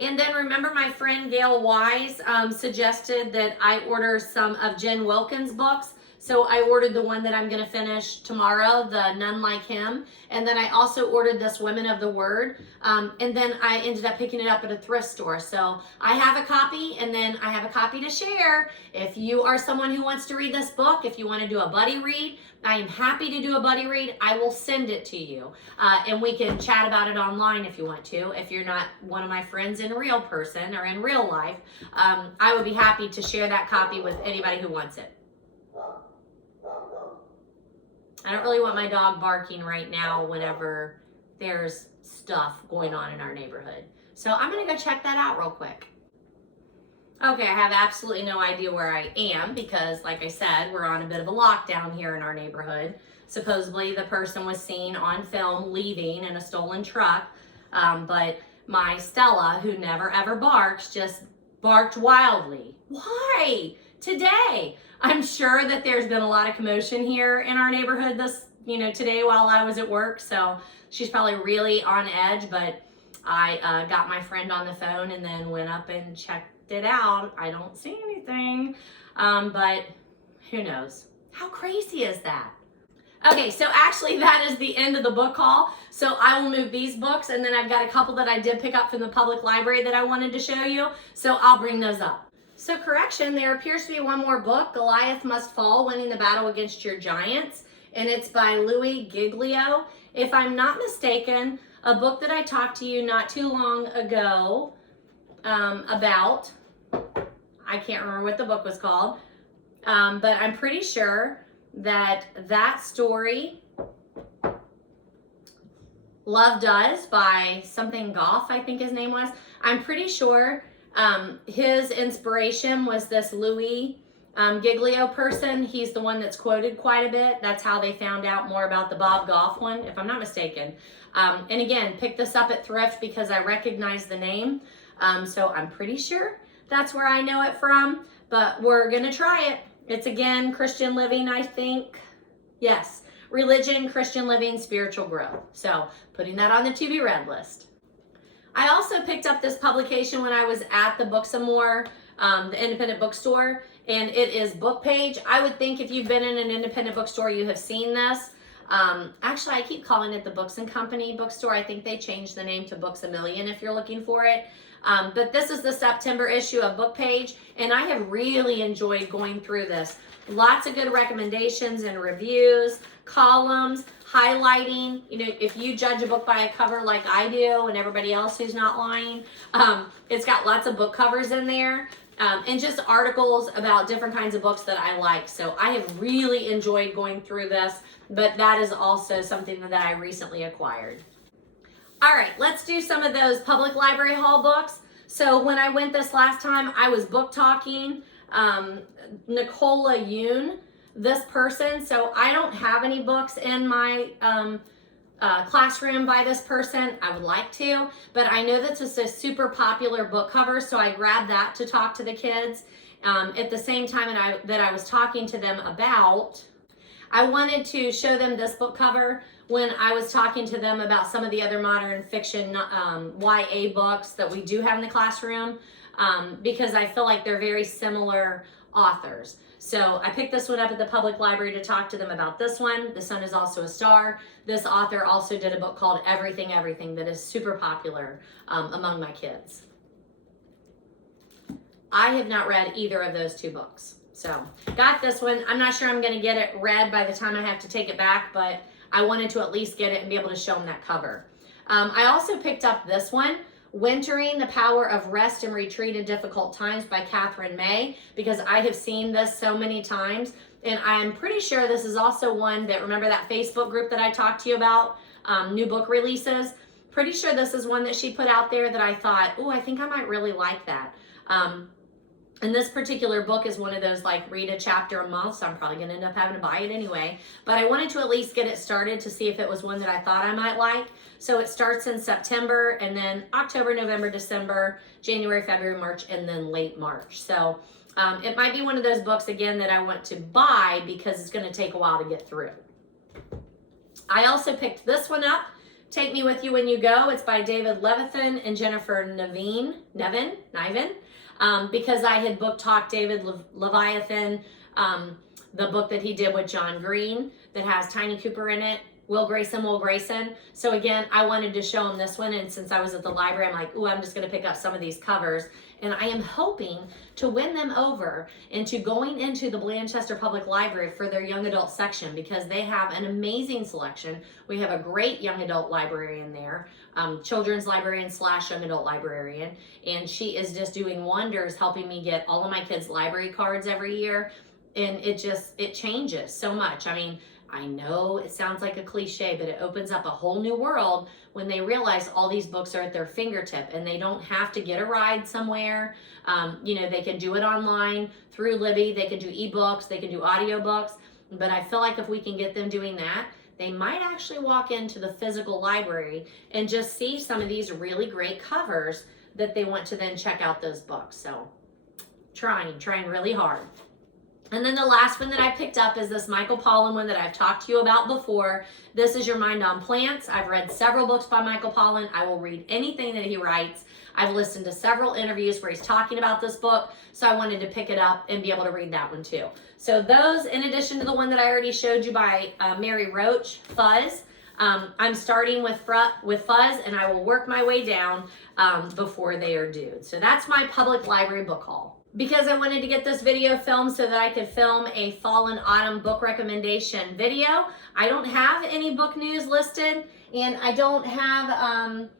And then remember my friend Gail Wise suggested that I order some of Jen Wilkin's books. So I ordered the one that I'm going to finish tomorrow, the None Like Him. And then I also ordered this Women of the Word. And then I ended up picking it up at a thrift store. So I have a copy, and then I have a copy to share. If you are someone who wants to read this book, if you want to do a buddy read, I am happy to do a buddy read. I will send it to you. And we can chat about it online if you want to. If you're not one of my friends in real person or in real life, I would be happy to share that copy with anybody who wants it. I don't really want my dog barking right now whenever there's stuff going on in our neighborhood. So I'm going to go check that out real quick. Okay, I have absolutely no idea where I am because, like I said, we're on a bit of a lockdown here in our neighborhood. Supposedly the person was seen on film leaving in a stolen truck, but my Stella, who never ever barks, just barked wildly. Why? Today. I'm sure that there's been a lot of commotion here in our neighborhood today while I was at work. So she's probably really on edge, but I got my friend on the phone and then went up and checked it out. I don't see anything, but who knows? How crazy is that? Okay, so actually that is the end of the book haul. So I will move these books, and then I've got a couple that I did pick up from the public library that I wanted to show you. So I'll bring those up. So correction, there appears to be one more book, Goliath Must Fall, Winning the Battle Against Your Giants, and it's by Louis Giglio. If I'm not mistaken, a book that I talked to you not too long ago about, I can't remember what the book was called, but I'm pretty sure that story, Love Does by something Goff, I think his name was, I'm pretty sure his inspiration was this Louis Giglio person. He's the one that's quoted quite a bit. That's how they found out more about the Bob Goff one, if I'm not mistaken. And again, pick this up at thrift because I recognize the name. So I'm pretty sure that's where I know it from, but we're going to try it. It's again, Christian living, I think. Yes, religion, Christian living, spiritual growth. So putting that on the to be read list. I also picked up this publication when I was at the Book Some More, the independent bookstore, and it is Book Page. I would think if you've been in an independent bookstore, you have seen this. Actually, I keep calling it the Books and Company bookstore. I think they changed the name to Books A Million if you're looking for it. But this is the September issue of Book Page, and I have really enjoyed going through this. Lots of good recommendations and reviews, columns, highlighting. You know, if you judge a book by a cover like I do and everybody else who's not lying, it's got lots of book covers in there. And just articles about different kinds of books that I like. So I have really enjoyed going through this, but that is also something that I recently acquired. All right, let's do some of those public library haul books. So when I went this last time, I was book talking Nicola Yoon, this person. So I don't have any books in my classroom by this person. I would like to, but I know this is a super popular book cover, so I grabbed that to talk to the kids. At the same time that I was talking to them about, I wanted to show them this book cover when I was talking to them about some of the other modern fiction YA books that we do have in the classroom, because I feel like they're very similar authors. So I picked this one up at the public library to talk to them about this one. The Sun is Also a Star. This author also did a book called Everything, Everything that is super popular among my kids. I have not read either of those two books. So got this one. I'm not sure I'm going to get it read by the time I have to take it back, but I wanted to at least get it and be able to show them that cover. I also picked up this one, Wintering, The Power of Rest and Retreat in Difficult Times by Catherine May, because I have seen this so many times, and I'm pretty sure this is also one that, remember that Facebook group that I talked to you about, new book releases? Pretty sure this is one that she put out there that I thought, oh, I think I might really like that. And this particular book is one of those, like, read a chapter a month, so I'm probably going to end up having to buy it anyway. But I wanted to at least get it started to see if it was one that I thought I might like. So it starts in September, and then October, November, December, January, February, March, and then late March. So it might be one of those books, again, that I want to buy because it's going to take a while to get through. I also picked this one up, Take Me With You When You Go. It's by David Levithan and Jennifer Niven. Because I had book talked David Leviathan, the book that he did with John Greene that has Tiny Cooper in it, Will Grayson. So again, I wanted to show him this one, and since I was at the library, I'm like, ooh, I'm just going to pick up some of these covers, and I am hoping to win them over into going into the Blanchester Public Library for their young adult section, because they have an amazing selection. We have a great young adult librarian there, children's librarian / young adult librarian, and she is just doing wonders helping me get all of my kids' library cards every year, and it changes so much. I mean, I know it sounds like a cliche, but it opens up a whole new world when they realize all these books are at their fingertip and they don't have to get a ride somewhere. You know, they can do it online through Libby, they can do ebooks, they can do audiobooks, but I feel like if we can get them doing that, they might actually walk into the physical library and just see some of these really great covers that they want to then check out those books. So trying really hard. And then the last one that I picked up is this Michael Pollan one that I've talked to you about before. This is Your Mind on Plants. I've read several books by Michael Pollan. I will read anything that he writes. I've listened to several interviews where he's talking about this book, so I wanted to pick it up and be able to read that one too. So those, in addition to the one that I already showed you by Mary Roach Fuzz, I'm starting with Fuzz, and I will work my way down before they are due. So that's my public library book haul. Because I wanted to get this video filmed so that I could film a fall and autumn book recommendation video. I don't have any book news listed, and I don't have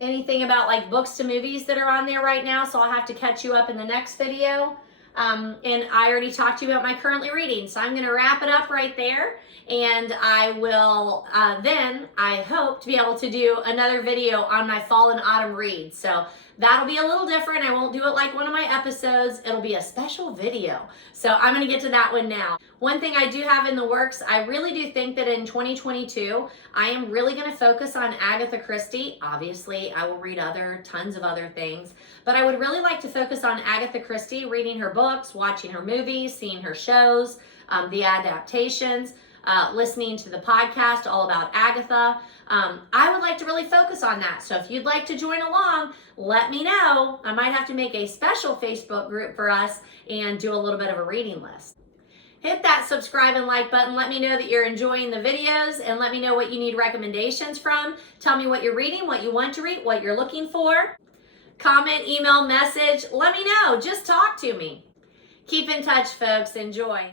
anything about like books to movies that are on there right now, so I'll have to catch you up in the next video. And I already talked to you about my currently reading, so I'm going to wrap it up right there, and I will then, I hope to be able to do another video on my fall and autumn reads. So that'll be a little different. I won't do it like one of my episodes. It'll be a special video. So I'm going to get to that one now. One thing I do have in the works, I really do think that in 2022, I am really going to focus on Agatha Christie. Obviously, I will read tons of other things, but I would really like to focus on Agatha Christie, reading her books, watching her movies, seeing her shows, the adaptations. listening to the podcast all about Agatha. I would like to really focus on that. So if you'd like to join along, let me know. I might have to make a special Facebook group for us and do a little bit of a reading list. Hit that subscribe and like button. Let me know that you're enjoying the videos and let me know what you need recommendations from. Tell me what you're reading, what you want to read, what you're looking for. Comment, email, message. Let me know. Just talk to me. Keep in touch, folks. Enjoy.